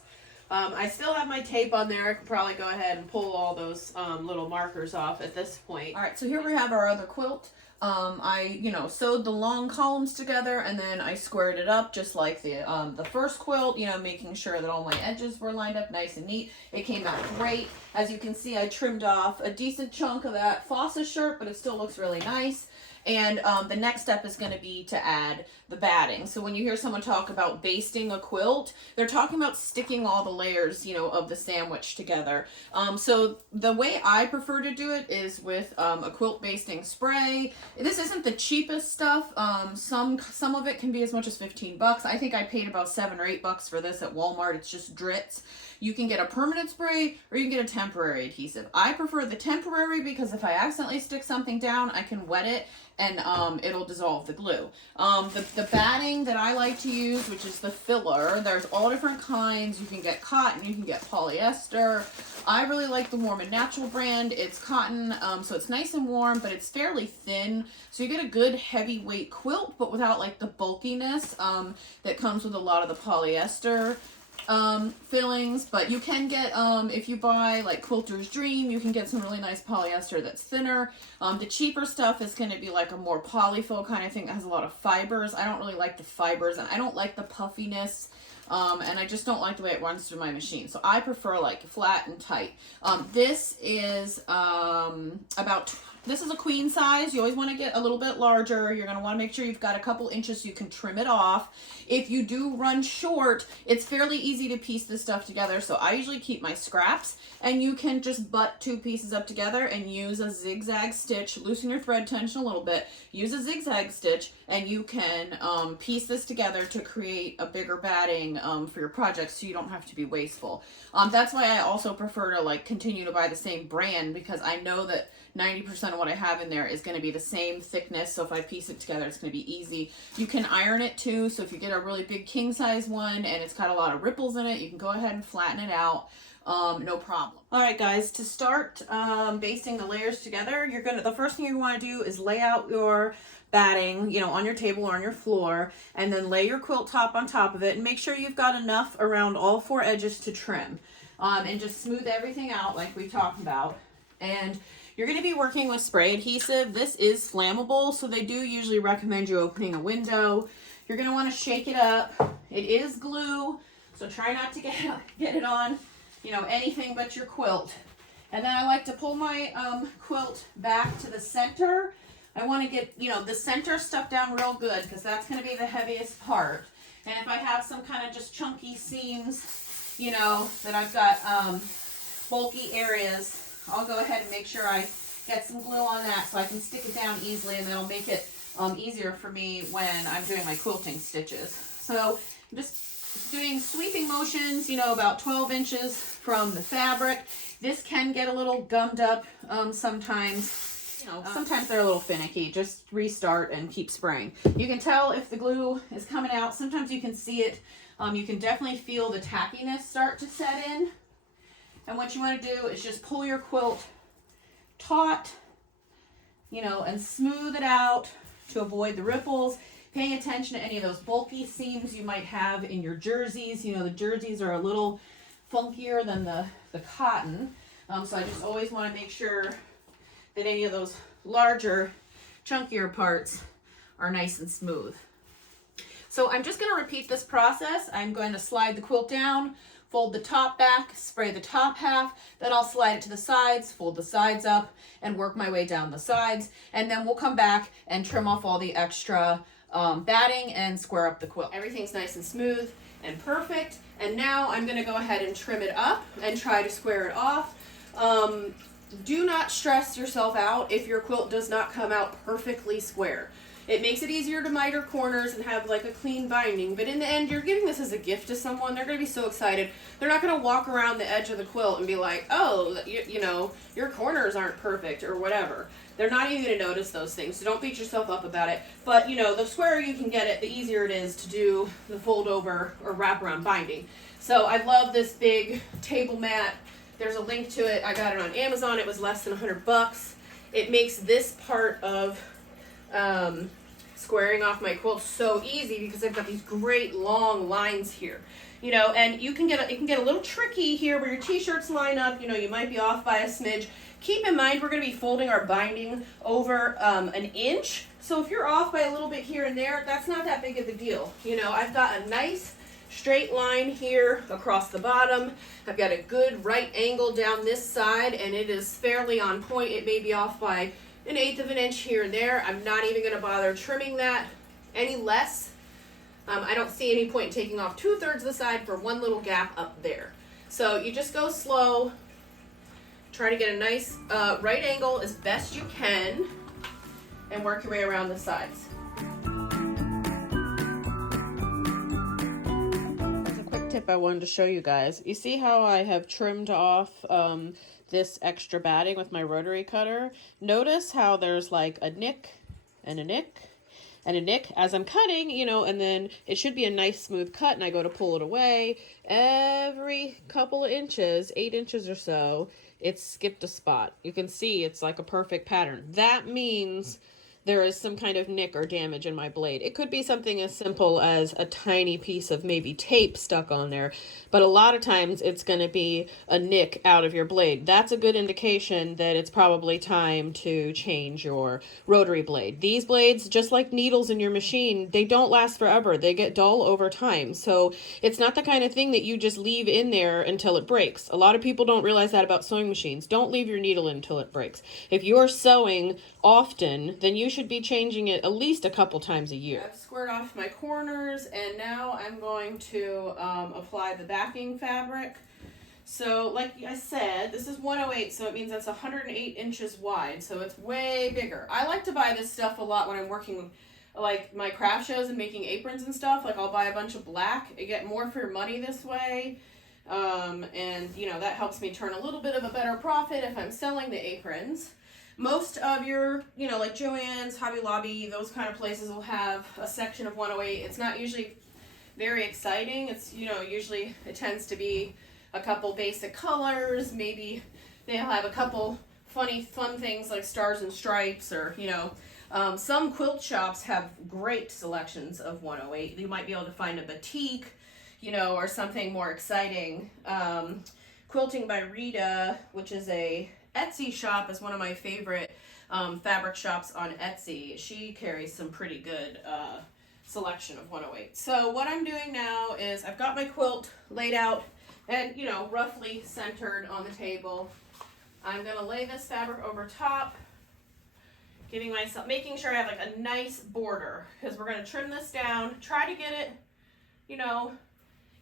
I still have my tape on there. I could probably go ahead and pull all those little markers off at this point. All right, so here we have our other quilt. I, sewed the long columns together, and then I squared it up just like the first quilt, making sure that all my edges were lined up nice and neat. It came out great. As you can see, I trimmed off a decent chunk of that Fossa shirt, but it still looks really nice. And the next step is going to be to add the batting. So when you hear someone talk about basting a quilt, they're talking about sticking all the layers, of the sandwich together. So the way I prefer to do it is with a quilt basting spray. This isn't the cheapest stuff. Some of it can be as much as 15 bucks. I think I paid about $7 or $8 for this at Walmart. It's just Dritz. You can get a permanent spray or you can get a temporary adhesive. I prefer the temporary because if I accidentally stick something down, I can wet it and it'll dissolve the glue. The batting that I like to use, which is the filler, there's all different kinds. You can get cotton, you can get polyester. I really like the Warm and Natural brand. It's cotton, so it's nice and warm, but it's fairly thin. So you get a good heavyweight quilt, but without like the bulkiness that comes with a lot of the polyester fillings. But you can get if you buy like Quilter's Dream, you can get some really nice polyester that's thinner. The cheaper stuff is going to be like a more polyfill kind of thing that has a lot of fibers. I don't really like the fibers, and I don't like the puffiness, and I just don't like the way it runs through my machine. So I prefer like flat and tight. This is about This is a queen size. You always want to get a little bit larger. You're going to want to make sure you've got a couple inches so you can trim it off. If you do run short, it's fairly easy to piece this stuff together. So I usually keep my scraps, and you can just butt 2 pieces up together and use a zigzag stitch. Loosen your thread tension a little bit. Use a zigzag stitch, and you can piece this together to create a bigger batting for your project, so you don't have to be wasteful. That's why I also prefer to like continue to buy the same brand, because I know that 90% of what I have in there is going to be the same thickness. So if I piece it together, it's going to be easy. You can iron it too. So if you get a really big king size one and it's got a lot of ripples in it, you can go ahead and flatten it out. No problem. All right, guys, to start basting the layers together, the first thing you want to do is lay out your batting, you know, on your table or on your floor, and then lay your quilt top on top of it, and make sure you've got enough around all 4 edges to trim, and just smooth everything out like we talked about. And you're going to be working with spray adhesive. This is flammable, so they do usually recommend you opening a window. You're going to want to shake it up. It is glue, so try not to get it on, you know, anything but your quilt. And then I like to pull my quilt back to the center. I want to get, you know, the center stuck down real good, because that's going to be the heaviest part. And if I have some kind of just chunky seams, you know, that I've got bulky areas, I'll go ahead and make sure I get some glue on that so I can stick it down easily, and that'll make it easier for me when I'm doing my quilting stitches. So I'm just doing sweeping motions, you know, about 12 inches from the fabric. This can get a little gummed up sometimes. You know, sometimes they're a little finicky. Just restart and keep spraying. You can tell if the glue is coming out. Sometimes you can see it. You can definitely feel the tackiness start to set in. And what you want to do is just pull your quilt taut, you know, and smooth it out to avoid the ripples. Paying attention to any of those bulky seams you might have in your jerseys. You know, the jerseys are a little funkier than the cotton. So I just always want to make sure that any of those larger, chunkier parts are nice and smooth. So I'm just going to repeat this process. I'm going to slide the quilt down, fold the top back, spray the top half, then I'll slide it to the sides, fold the sides up, and work my way down the sides. And then we'll come back and trim off all the extra batting and square up the quilt. Everything's nice and smooth and perfect. And now I'm going to go ahead and trim it up and try to square it off. Do not stress yourself out if your quilt does not come out perfectly square. It makes it easier to miter corners and have like a clean binding, but in the end, you're giving this as a gift to someone. They're going to be so excited. They're not going to walk around the edge of the quilt and be like, oh, you know, your corners aren't perfect or whatever. They're not even going to notice those things, so don't beat yourself up about it. But, you know, the squarer you can get it, the easier it is to do the fold over or wraparound binding. So I love this big table mat. There's a link to it. I got it on Amazon. It was less than $100. It makes this part of squaring off my quilt so easy, because I've got these great long lines here, you know, and it can get a little tricky here where your t-shirts line up. You know, you might be off by a smidge. Keep in mind, we're going to be folding our binding over an inch. So if you're off by a little bit here and there, that's not that big of a deal. You know, I've got a nice straight line here across the bottom. I've got a good right angle down this side, and it is fairly on point. It may be off by 1/8 of an inch here and there. I'm not even going to bother trimming that any less. I don't see any point in taking off 2/3 of the side for one little gap up there. So you just go slow, try to get a nice right angle as best you can, and work your way around the sides. There's a quick tip I wanted to show you guys. You see how I have trimmed off this extra batting with my rotary cutter? Notice how there's like a nick and a nick and a nick as I'm cutting, you know, and then it should be a nice smooth cut, and I go to pull it away. Every couple of inches, 8 inches or so, it's skipped a spot. You can see it's like a perfect pattern. That means there is some kind of nick or damage in my blade. It could be something as simple as a tiny piece of maybe tape stuck on there, but a lot of times it's going to be a nick out of your blade. That's a good indication that it's probably time to change your rotary blade. These blades, just like needles in your machine, they don't last forever. They get dull over time. So it's not the kind of thing that you just leave in there until it breaks. A lot of people don't realize that about sewing machines. Don't leave your needle in until it breaks. If you're sewing often, then you should be changing it at least a couple times a year. I've squared off my corners, and now I'm going to apply the backing fabric. So like I said, this is 108, so it means that's 108 inches wide, so it's way bigger. I like to buy this stuff a lot when I'm working like my craft shows and making aprons and stuff. Like I'll buy a bunch of black. You get more for your money this way. And you know, that helps me turn a little bit of a better profit if I'm selling the aprons. Most of your, you know, like Joann's, Hobby Lobby, those kind of places will have a section of 108. It's not usually very exciting. It's, you know, usually it tends to be a couple basic colors. Maybe they'll have a couple fun things like stars and stripes, or, you know, some quilt shops have great selections of 108. You might be able to find a batik, you know, or something more exciting. Quilting by Rita, which is a Etsy shop, is one of my favorite fabric shops on Etsy. She carries some pretty good selection of 108. So what I'm doing now is I've got my quilt laid out and, you know, roughly centered on the table. I'm going to lay this fabric over top, making sure I have like a nice border, because we're going to trim this down. Try to get it, you know,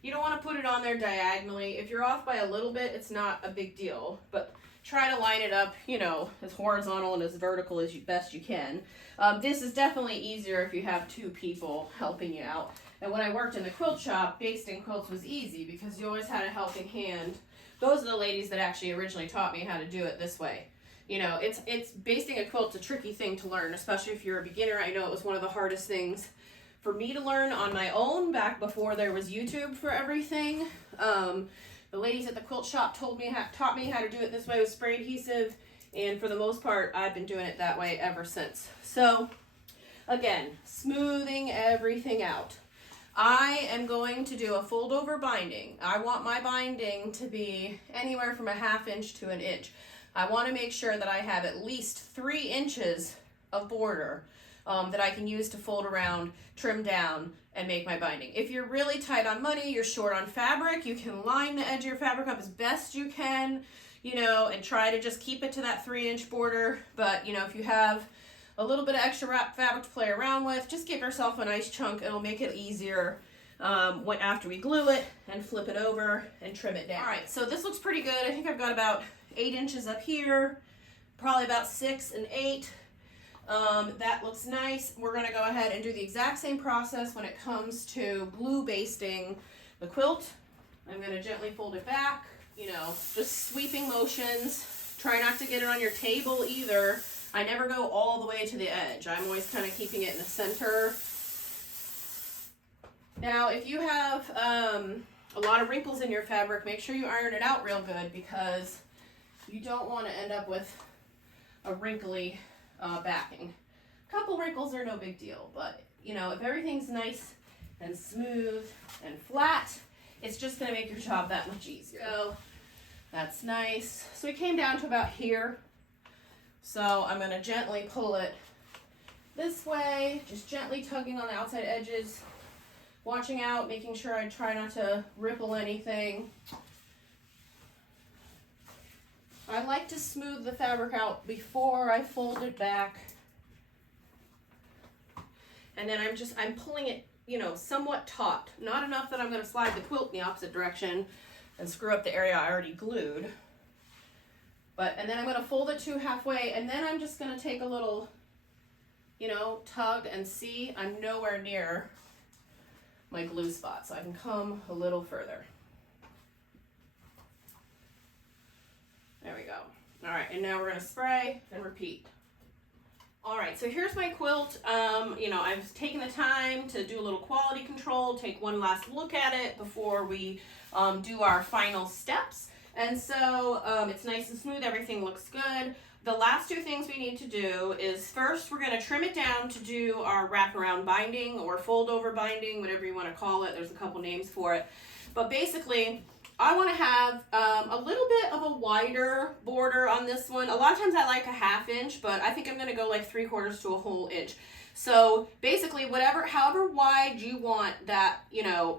you don't want to put it on there diagonally. If you're off by a little bit, it's not a big deal, but try to line it up, you know, as horizontal and as vertical as best you can. This is definitely easier if you have two people helping you out. And when I worked in the quilt shop, basting quilts was easy because you always had a helping hand. Those are the ladies that actually originally taught me how to do it this way. You know, it's basting a quilt's a tricky thing to learn, especially if you're a beginner. I know it was one of the hardest things for me to learn on my own back before there was YouTube for everything. The ladies at the quilt shop taught me how to do it this way with spray adhesive, and for the most part, I've been doing it that way ever since. So, again, smoothing everything out. I am going to do a fold over binding. I want my binding to be anywhere from a 1/2 inch to 1 inch. I want to make sure that I have at least 3 inches of border that I can use to fold around, trim down, and make my binding. If you're really tight on money, you're short on fabric, you can line the edge of your fabric up as best you can, you know, and try to just keep it to that 3-inch border. But, you know, if you have a little bit of extra wrap fabric to play around with, just give yourself a nice chunk. It'll make it easier after we glue it and flip it over and trim it down. All right, so this looks pretty good. I think I've got about 8 inches up here, probably about 6 and 8. That looks nice. We're going to go ahead and do the exact same process when it comes to glue basting the quilt. I'm going to gently fold it back, you know, just sweeping motions. Try not to get it on your table either. I never go all the way to the edge. I'm always kind of keeping it in the center. Now, if you have a lot of wrinkles in your fabric, make sure you iron it out real good, because you don't want to end up with a wrinkly backing. A couple wrinkles are no big deal, but you know, if everything's nice and smooth and flat, it's just going to make your job that much easier. So that's nice. So we came down to about here. So I'm going to gently pull it this way, just gently tugging on the outside edges, watching out, making sure I try not to ripple anything. I like to smooth the fabric out before I fold it back. And then I'm pulling it, you know, somewhat taut. Not enough that I'm going to slide the quilt in the opposite direction and screw up the area I already glued. And then I'm going to fold it to halfway, and then I'm just going to take a little, you know, tug and see. I'm nowhere near my glue spot, so I can come a little further. There we go. All right, and now we're going to spray and repeat. All right, so here's my quilt. You know, I've taken the time to do a little quality control, take one last look at it before we do our final steps. And so it's nice and smooth, everything looks good. the last two things we need to do is first we're going to trim it down to do our wraparound binding or fold over binding, whatever you want to call it. There's a couple names for it. But basically, I want to have a little bit of a wider border on this one. A lot of times I like a 1/2 inch, but I think I'm going to go like 3/4 to a whole inch. So basically, however wide you want that,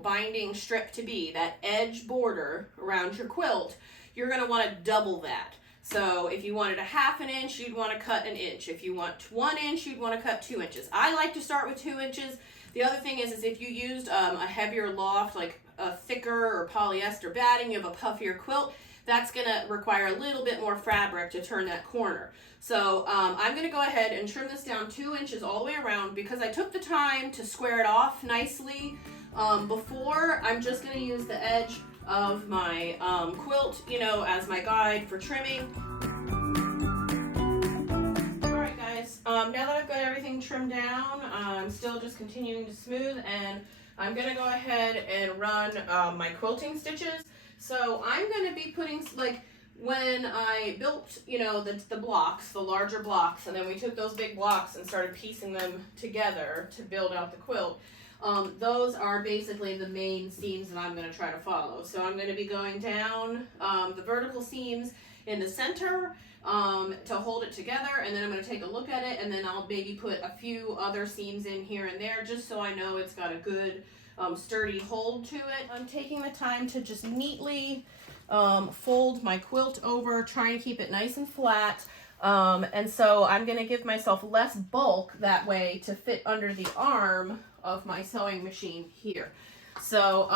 binding strip to be, that edge border around your quilt, you're going to want to double that. So if you wanted a 1/2 inch, you'd want to cut 1 inch. If you want 1 inch, you'd want to cut 2 inches. I like to start with 2 inches. The other thing is if you used a heavier loft, like a thicker or polyester batting, you have a puffier quilt, that's going to require a little bit more fabric to turn that corner. So I'm going to go ahead and trim this down 2 inches all the way around because I took the time to square it off nicely before. I'm just going to use the edge of my quilt, as my guide for trimming. Alright guys, now that I've got everything trimmed down, I'm still just continuing to smooth, and I'm going to go ahead and run my quilting stitches. So I'm going to be putting, when I built, the blocks, the larger blocks, and then we took those big blocks and started piecing them together to build out the quilt. Those are basically the main seams that I'm going to try to follow. So I'm going to be going down the vertical seams in the center to hold it together, and then I'm going to take a look at it, and then I'll maybe put a few other seams in here and there just so I know it's got a good sturdy hold to it. I'm taking the time to just neatly fold my quilt over, trying to keep it nice and flat. And so I'm going to give myself less bulk that way to fit under the arm of my sewing machine here. So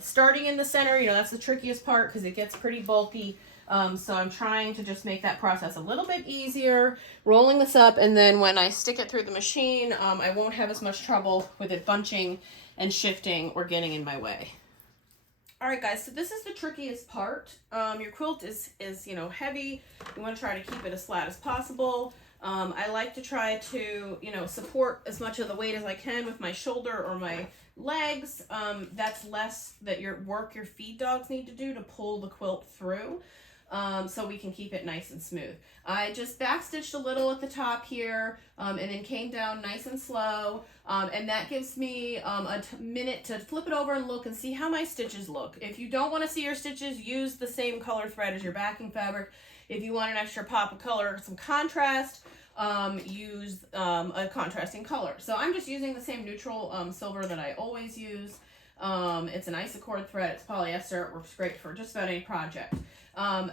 starting in the center, that's the trickiest part because it gets pretty bulky. So I'm trying to just make that process a little bit easier, rolling this up, and then when I stick it through the machine, I won't have as much trouble with it bunching and shifting or getting in my way. Alright guys, so this is the trickiest part. Your quilt is heavy. You want to try to keep it as flat as possible. I like to try to, support as much of the weight as I can with my shoulder or my legs. That's less that your feed dogs need to do to pull the quilt through. So we can keep it nice and smooth. I just backstitched a little at the top here, and then came down nice and slow, and that gives me a minute to flip it over and look and see how my stitches look. If you don't want to see your stitches, use the same color thread as your backing fabric. If you want an extra pop of color, some contrast, use a contrasting color. So I'm just using the same neutral silver that I always use. It's an isocord thread, it's polyester, it works great for just about any project.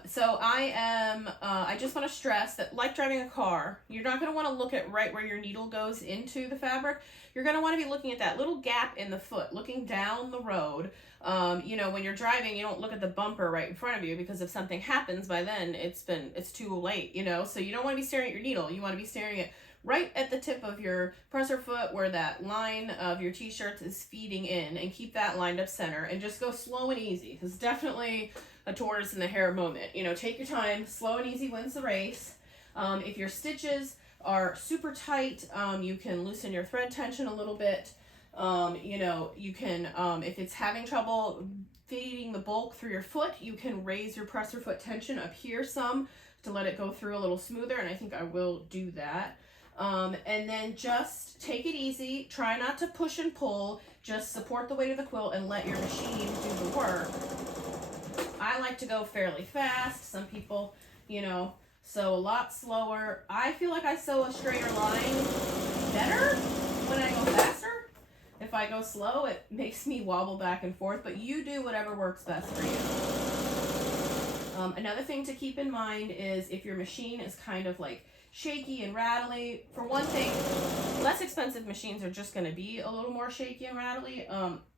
So I just want to stress that, like driving a car, you're not going to want to look at right where your needle goes into the fabric. You're going to want to be looking at that little gap in the foot, looking down the road. When you're driving, you don't look at the bumper right in front of you, because if something happens by then, it's too late, so you don't want to be staring at your needle. You want to be staring at right at the tip of your presser foot where that line of your t-shirt is feeding in, and keep that lined up center, and just go slow and easy. It's definitely a tortoise in the hare moment. Take your time. Slow and easy wins the race. If your stitches are super tight, you can loosen your thread tension a little bit. You can, if it's having trouble feeding the bulk through your foot, you can raise your presser foot tension up here some to let it go through a little smoother, and I think I will do that. And then just take it easy. Try not to push and pull. Just support the weight of the quilt and let your machine do the work. I like to go fairly fast. Some people, sew a lot slower. I feel like I sew a straighter line better when I go faster. If I go slow, it makes me wobble back and forth, but you do whatever works best for you. Another thing to keep in mind is if your machine is kind of like shaky and rattly. For one thing, less expensive machines are just going to be a little more shaky and rattly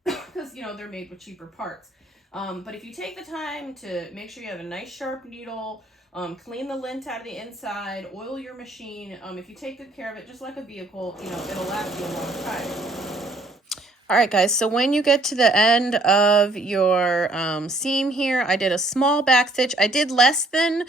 because, they're made with cheaper parts. But if you take the time to make sure you have a nice sharp needle, clean the lint out of the inside, oil your machine, if you take good care of it, just like a vehicle, it'll last you a long time. All right, guys, so when you get to the end of your seam here, I did a small back stitch. I did less than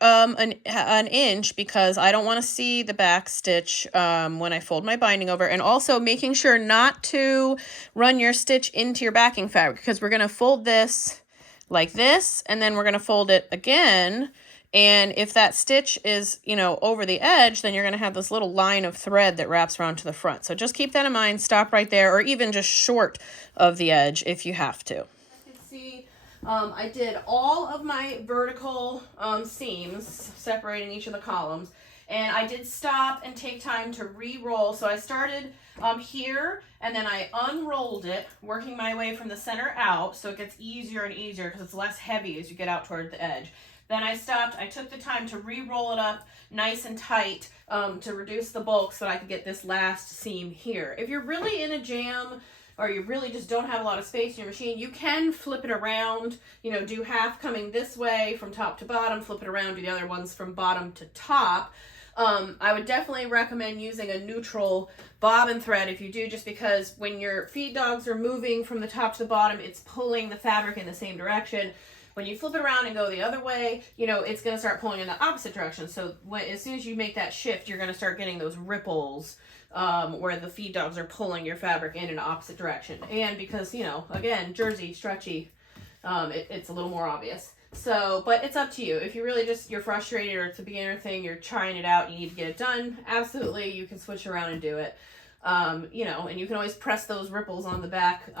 an inch because I don't want to see the back stitch when I fold my binding over. And also making sure not to run your stitch into your backing fabric, because we're going to fold this like this, and then we're going to fold it again And if that stitch is, you know, over the edge, then you're going to have this little line of thread that wraps around to the front. So just keep that in mind. Stop right there, or even just short of the edge if you have to. You can see I did all of my vertical seams, separating each of the columns. And I did stop and take time to re-roll. So I started here, and then I unrolled it, working my way from the center out, so it gets easier and easier because it's less heavy as you get out toward the edge. Then I stopped, I took the time to re-roll it up nice and tight to reduce the bulk so that I could get this last seam here. If you're really in a jam, or you really just don't have a lot of space in your machine, you can flip it around, you know, do half coming this way from top to bottom, flip it around, do the other ones from bottom to top. I would definitely recommend using a neutral bobbin thread if you do, just because when your feed dogs are moving from the top to the bottom, it's pulling the fabric in the same direction. When you flip it around and go the other way, you know, it's going to start pulling in the opposite direction. So as soon as you make that shift, you're going to start getting those ripples where the feed dogs are pulling your fabric in an opposite direction. And because, you know, again, jersey, stretchy, it's a little more obvious. So, but it's up to you. If you really just, you're frustrated or it's a beginner thing, you're trying it out, you need to get it done, absolutely, you can switch around and do it. You know, and you can always press those ripples on the back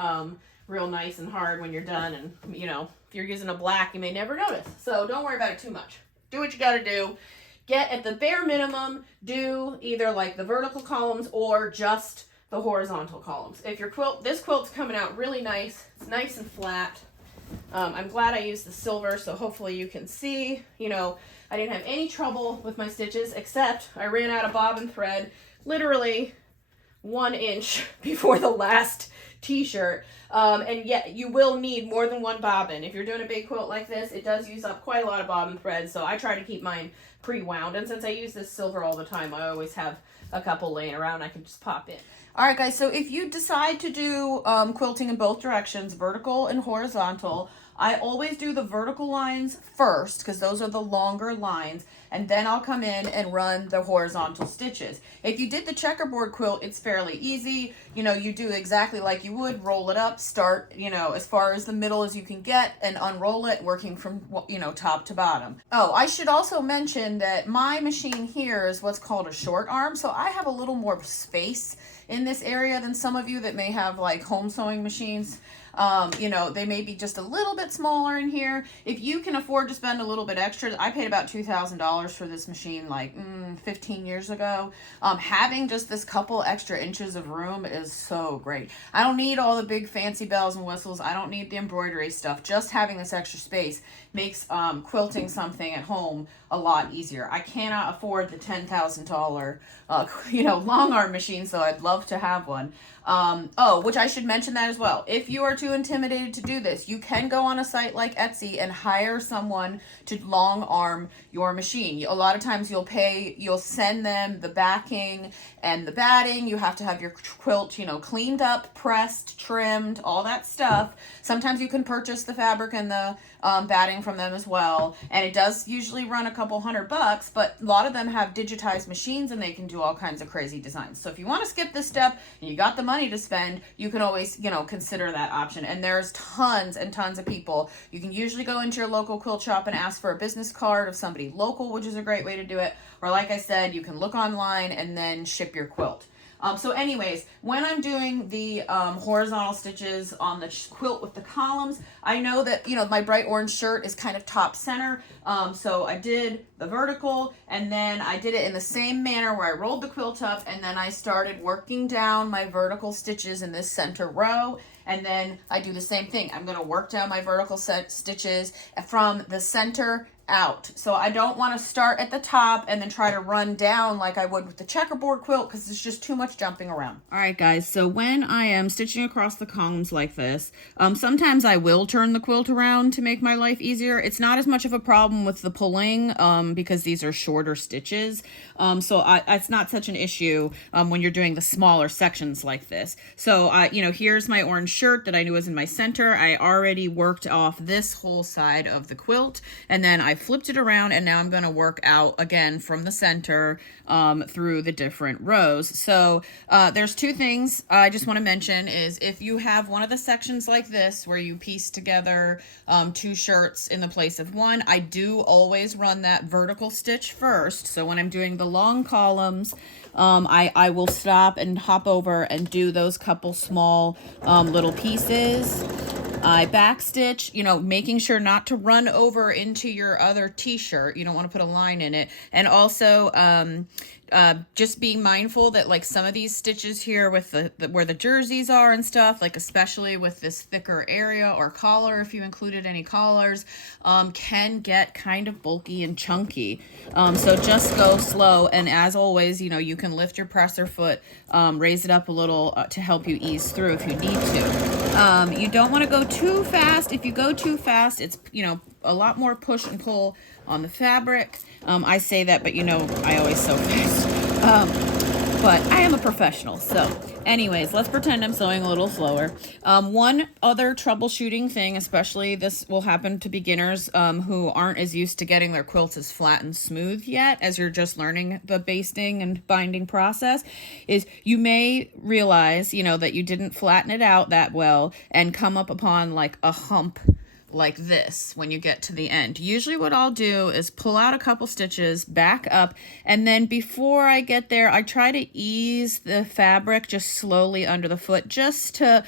real nice and hard when you're done. And, you know, if you're using a black, you may never notice. So don't worry about it too much. Do what you got to do. Get, at the bare minimum, do either like the vertical columns or just the horizontal columns. If your quilt, this quilt's coming out really nice. It's nice and flat. I'm glad I used the silver, so hopefully you can see, you know, I didn't have any trouble with my stitches, except I ran out of bobbin thread literally 1 inch before the last t-shirt. And yet you will need more than one bobbin. If you're doing a big quilt like this, it does use up quite a lot of bobbin thread, so I try to keep mine pre-wound. And since I use this silver all the time, I always have a couple laying around I can just pop in. All right, guys, so if you decide to do quilting in both directions, vertical and horizontal, I always do the vertical lines first because those are the longer lines, and then I'll come in and run the horizontal stitches. If you did the checkerboard quilt, it's fairly easy. You know, you do exactly like you would, roll it up, start, you know, as far as the middle as you can get, and unroll it, working from, you know, top to bottom. Oh, I should also mention that my machine here is what's called a short arm, so I have a little more space in this area than some of you that may have like home sewing machines. You know, they may be just a little bit smaller in here. If you can afford to spend a little bit extra, I paid about $2,000 for this machine like 15 years ago. Having just this couple extra inches of room is so great. I don't need all the big fancy bells and whistles. I don't need the embroidery stuff. Just having this extra space makes quilting something at home a lot easier. I cannot afford the $10,000 you know, long arm machine, so I'd love to have one. Oh, which I should mention that as well. If you are too intimidated to do this, you can go on a site like Etsy and hire someone to long arm your machine. A lot of times you'll send them the backing and the batting. You have to have your quilt, you know, cleaned up, pressed, trimmed, all that stuff. Sometimes you can purchase the fabric and the batting from them as well. And it does usually run a couple $100, but a lot of them have digitized machines and they can do all kinds of crazy designs. So if you want to skip this step and you got the money to spend, you can always, you know, consider that option. And there's tons and tons of people. You can usually go into your local quilt shop and ask for a business card of somebody local, which is a great way to do it. Or like I said, you can look online and then ship your quilt. So anyways, when I'm doing the horizontal stitches on the quilt with the columns, I know that, you know, my bright orange shirt is kind of top center. So I did the vertical, and then I did it in the same manner where I rolled the quilt up, and then I started working down my vertical stitches in this center row. And then I do the same thing. I'm going to work down my vertical stitches from the center out. So I don't want to start at the top and then try to run down like I would with the checkerboard quilt, because it's just too much jumping around. All right, guys, so when I am stitching across the columns like this, sometimes I will turn the quilt around to make my life easier. It's not as much of a problem with the pulling because these are shorter stitches. So it's not such an issue when you're doing the smaller sections like this. So, you know, here's my orange shirt that I knew was in my center. I already worked off this whole side of the quilt, and then I flipped it around, and now I'm going to work out again from the center through the different rows. So there's two things I just want to mention is if you have one of the sections like this where you piece together two shirts in the place of one, I do always run that vertical stitch first. So when I'm doing the long columns, I will stop and hop over and do those couple small little pieces. I backstitch, you know, making sure not to run over into your other t-shirt. You don't want to put a line in it. And also just being mindful that like some of these stitches here with the where the jerseys are and stuff, like especially with this thicker area or collar, if you included any collars, can get kind of bulky and chunky. So just go slow. And as always, you know, you can lift your presser foot, raise it up a little to help you ease through if you need to. You don't want to go too fast. If you go too fast, it's, you know, a lot more push and pull on the fabric. I say that, but you know, I always sew fast. But I am a professional. So anyways, let's pretend I'm sewing a little slower. One other troubleshooting thing, especially this will happen to beginners who aren't as used to getting their quilts as flat and smooth yet, as you're just learning the basting and binding process, is you may realize, you know, that you didn't flatten it out that well and come up upon like a hump like this when you get to the end. Usually what I'll do is pull out a couple stitches, back up, and then before I get there, I try to ease the fabric just slowly under the foot just to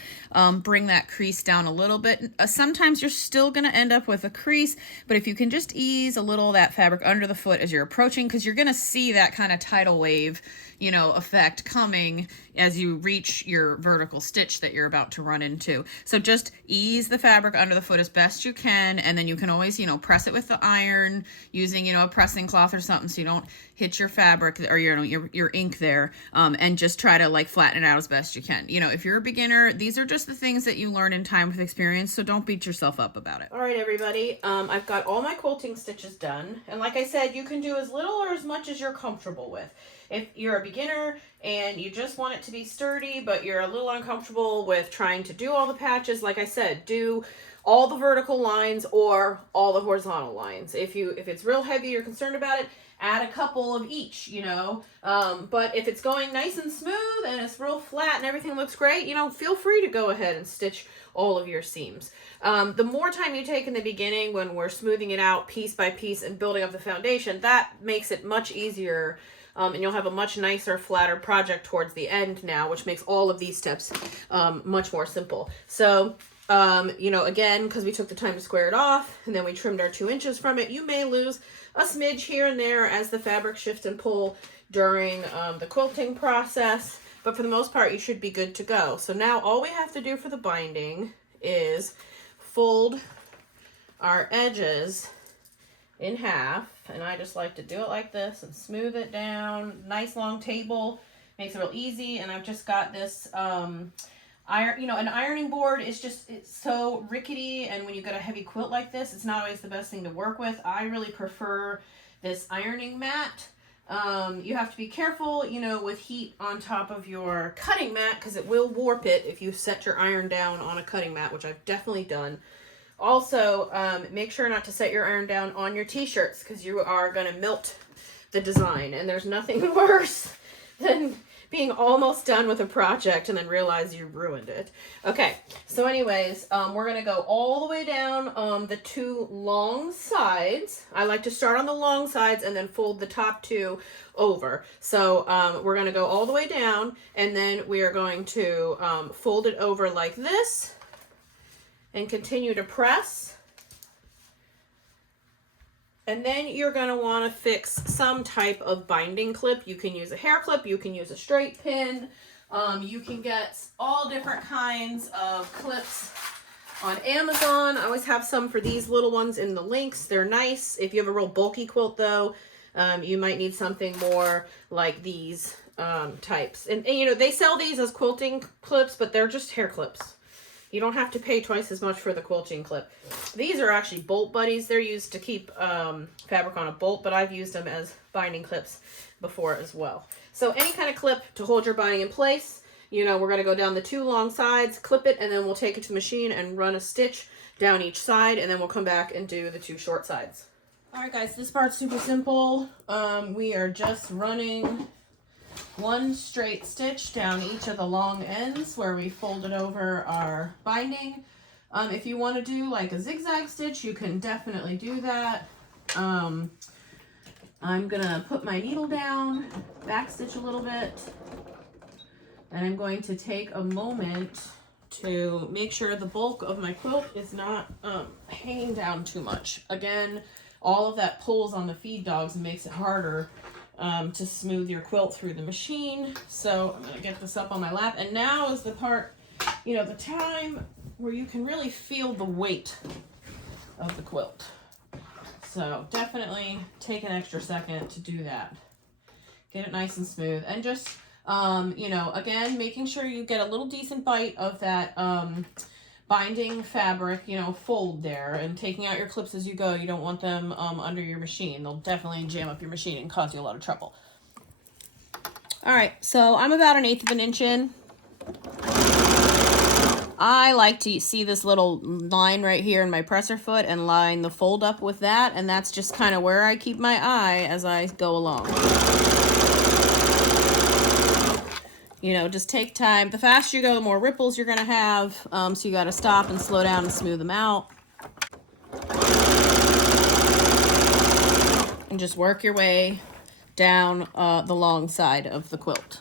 bring that crease down a little bit. Sometimes you're still going to end up with a crease, but if you can just ease a little of that fabric under the foot as you're approaching, because you're going to see that kind of tidal wave, you know, effect coming as you reach your vertical stitch that you're about to run into. So just ease the fabric under the foot as best you can, and then you can always, you know, press it with the iron using, you know, a pressing cloth or something so you don't hit your fabric or your ink there, and just try to like flatten it out as best you can. You know, if you're a beginner, these are just the things that you learn in time with experience, so don't beat yourself up about it. All right, everybody, I've got all my quilting stitches done, and like I said, you can do as little or as much as you're comfortable with. If you're a beginner and you just want it to be sturdy, but you're a little uncomfortable with trying to do all the patches, like I said, do all the vertical lines or all the horizontal lines. If it's real heavy, you're concerned about it, add a couple of each, you know. But if it's going nice and smooth and it's real flat and everything looks great, you know, feel free to go ahead and stitch all of your seams. The more time you take in the beginning when we're smoothing it out piece by piece and building up the foundation, that makes it much easier. And you'll have a much nicer, flatter project towards the end now, which makes all of these steps much more simple. So, you know, again, because we took the time to square it off and then we trimmed our 2 inches from it, you may lose a smidge here and there as the fabric shifts and pull during the quilting process. But for the most part, you should be good to go. So now all we have to do for the binding is fold our edges in half, and I just like to do it like this and smooth it down. Nice long table, makes it real easy. And I've just got this iron, you know, an ironing board is just, it's so rickety, and when you got a heavy quilt like this, it's not always the best thing to work with. I really prefer this ironing mat. You have to be careful, you know, with heat on top of your cutting mat, because it will warp it if you set your iron down on a cutting mat, which I've definitely done. Also, make sure not to set your iron down on your t-shirts, because you are going to melt the design. And there's nothing worse than being almost done with a project and then realize you ruined it. Okay, so anyways, we're going to go all the way down the 2 long sides. I like to start on the long sides and then fold the top 2 over. So we're going to go all the way down, and then we are going to fold it over like this and continue to press. And then you're going to want to fix some type of binding clip. You can use a hair clip, you can use a straight pin, you can get all different kinds of clips on Amazon. I always have some for these little ones in the links. They're nice. If you have a real bulky quilt though, you might need something more like these types. And you know, they sell these as quilting clips, but they're just hair clips. You don't have to pay twice as much for the quilting clip. These are actually bolt buddies. They're used to keep fabric on a bolt, but I've used them as binding clips before as well. So any kind of clip to hold your binding in place. You know, we're going to go down the 2 long sides, clip it, and then we'll take it to the machine and run a stitch down each side, and then we'll come back and do the 2 short sides. All right, guys, this part's super simple. We are just running one straight stitch down each of the long ends where we folded over our binding. If you want to do like a zigzag stitch, you can definitely do that. I'm gonna put my needle down, back stitch a little bit, and I'm going to take a moment to make sure the bulk of my quilt is not hanging down too much. Again, all of that pulls on the feed dogs and makes it harder to smooth your quilt through the machine. So I'm gonna get this up on my lap, and now is the part, you know, the time where you can really feel the weight of the quilt. So definitely take an extra second to do that. Get it nice and smooth, and just you know, again, making sure you get a little decent bite of that binding fabric, you know, fold there, and taking out your clips as you go. You don't want them under your machine. They'll definitely jam up your machine and cause you a lot of trouble. All right, so I'm about 1/8 of an inch in. I like to see this little line right here in my presser foot and line the fold up with that, and that's just kind of where I keep my eye as I go along. You know, just take time. The faster you go, the more ripples you're going to have, so you got to stop and slow down and smooth them out. And just work your way down the long side of the quilt.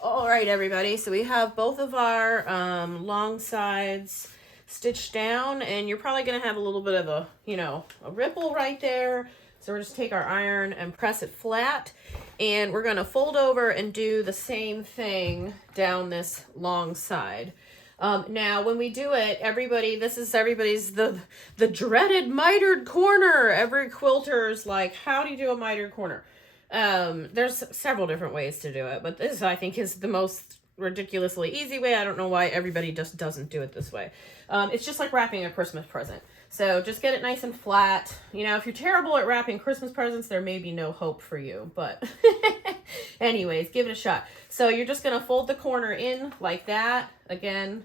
All right, everybody, so we have both of our long sides stitched down, and you're probably going to have a little bit of a, you know, a ripple right there. So we're just take our iron and press it flat, and we're going to fold over and do the same thing down this long side. Now, when we do it, everybody, this is everybody's the dreaded mitered corner. Every quilter's like, how do you do a mitered corner? There's several different ways to do it, but this, I think, is the most ridiculously easy way. I don't know why everybody just doesn't do it this way. It's just like wrapping a Christmas present. So just get it nice and flat. You know, if you're terrible at wrapping Christmas presents, there may be no hope for you, but anyways, give it a shot. So you're just going to fold the corner in like that. Again,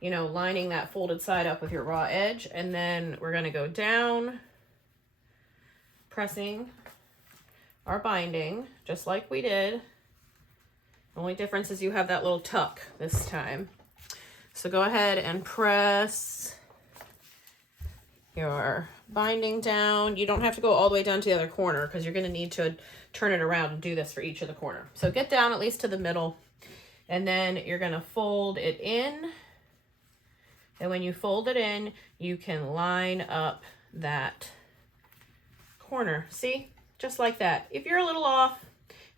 you know, lining that folded side up with your raw edge. And then we're going to go down, pressing our binding, just like we did. The only difference is you have that little tuck this time. So go ahead and press your binding down. You don't have to go all the way down to the other corner because you're going to need to turn it around and do this for each of the corner. So get down at least to the middle, and then you're going to fold it in. And when you fold it in, you can line up that corner. See? Just like that. If you're a little off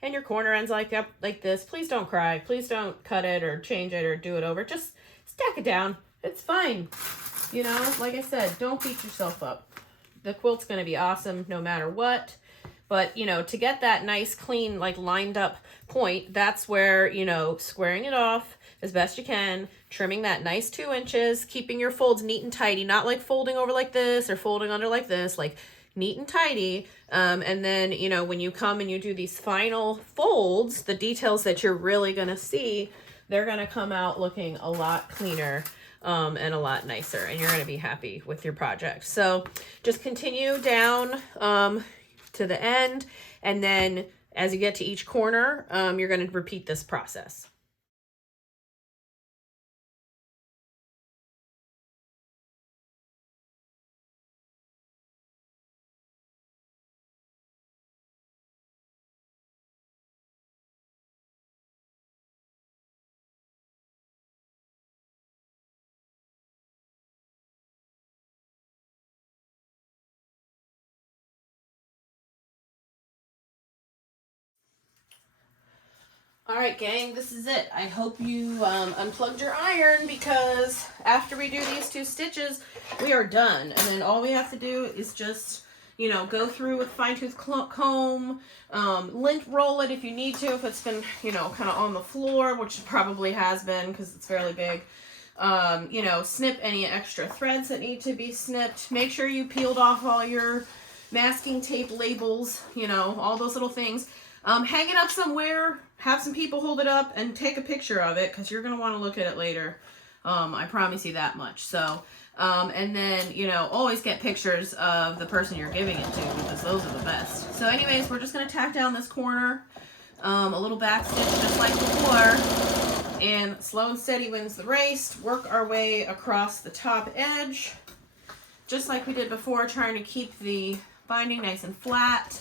and your corner ends like up like this, please don't cry. Please don't cut it or change it or do it over. Just stack it down. It's fine. You know, like I said, don't beat yourself up. The quilt's going to be awesome no matter what. But, you know, to get that nice, clean, like lined up point, that's where, you know, squaring it off as best you can, trimming that nice 2 inches, keeping your folds neat and tidy, not like folding over like this or folding under like this, like neat and tidy. And then, you know, when you come and you do these final folds, the details that you're really going to see, they're going to come out looking a lot cleaner and a lot nicer, and you're going to be happy with your project. So just continue down to the end, and then as you get to each corner, you're going to repeat this process. All right, gang, this is it. I hope you unplugged your iron, because after we do these 2 stitches, we are done. And then all we have to do is just, you know, go through with fine-tooth comb, lint roll it if you need to, if it's been, you know, kind of on the floor, which it probably has been because it's fairly big. You know, snip any extra threads that need to be snipped. Make sure you peeled off all your masking tape labels, you know, all those little things. Hang it up somewhere, have some people hold it up, and take a picture of it, because you're going to want to look at it later. I promise you that much. So, and then, you know, always get pictures of the person you're giving it to, because those are the best. So anyways, we're just going to tack down this corner, a little back stitch just like before, and slow and steady wins the race. Work our way across the top edge, just like we did before, trying to keep the binding nice and flat,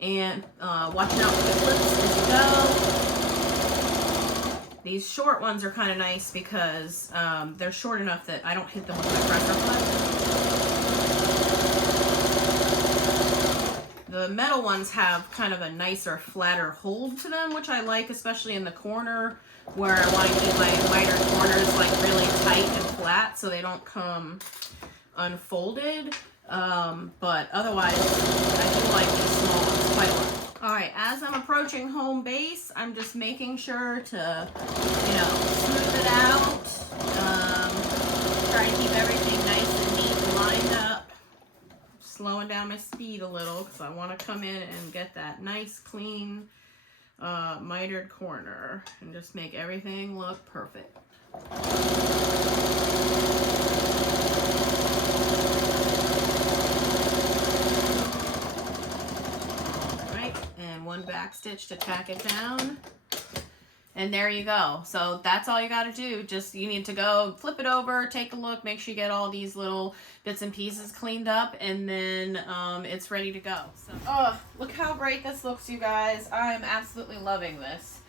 and watching out for the clips as you go. These short ones are kind of nice because they're short enough that I don't hit them with my pressure foot. The metal ones have kind of a nicer, flatter hold to them, which I like, especially in the corner where I want to keep my miter corners like really tight and flat so they don't come unfolded. But otherwise, I do like these small ones quite a lot. Alright, as I'm approaching home base, I'm just making sure to, you know, smooth it out. Try to keep everything nice and neat and lined up. Slowing down my speed a little because I want to come in and get that nice, clean, mitered corner and just make everything look perfect. One back stitch to tack it down, and there you go. So that's all you got to do. Just, you need to go flip it over, take a look, make sure you get all these little bits and pieces cleaned up, and then it's ready to go. So, oh, look how great this looks, you guys. I am absolutely loving this.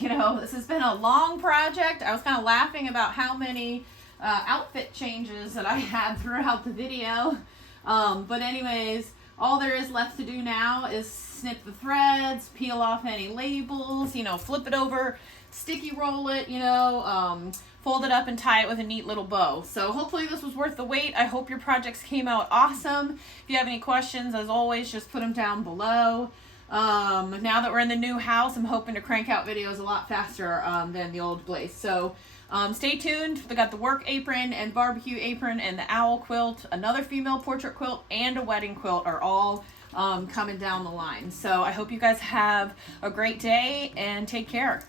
You know, this has been a long project. I was kind of laughing about how many outfit changes that I had throughout the video, but anyways, all there is left to do now is snip the threads, peel off any labels, you know, flip it over, sticky roll it, you know, fold it up and tie it with a neat little bow. So hopefully this was worth the wait. I hope your projects came out awesome. If you have any questions, as always, just put them down below. Now that we're in the new house, I'm hoping to crank out videos a lot faster than the old place. So stay tuned. We got the work apron and barbecue apron and the owl quilt, another female portrait quilt, and a wedding quilt are all coming down the line. So I hope you guys have a great day and take care.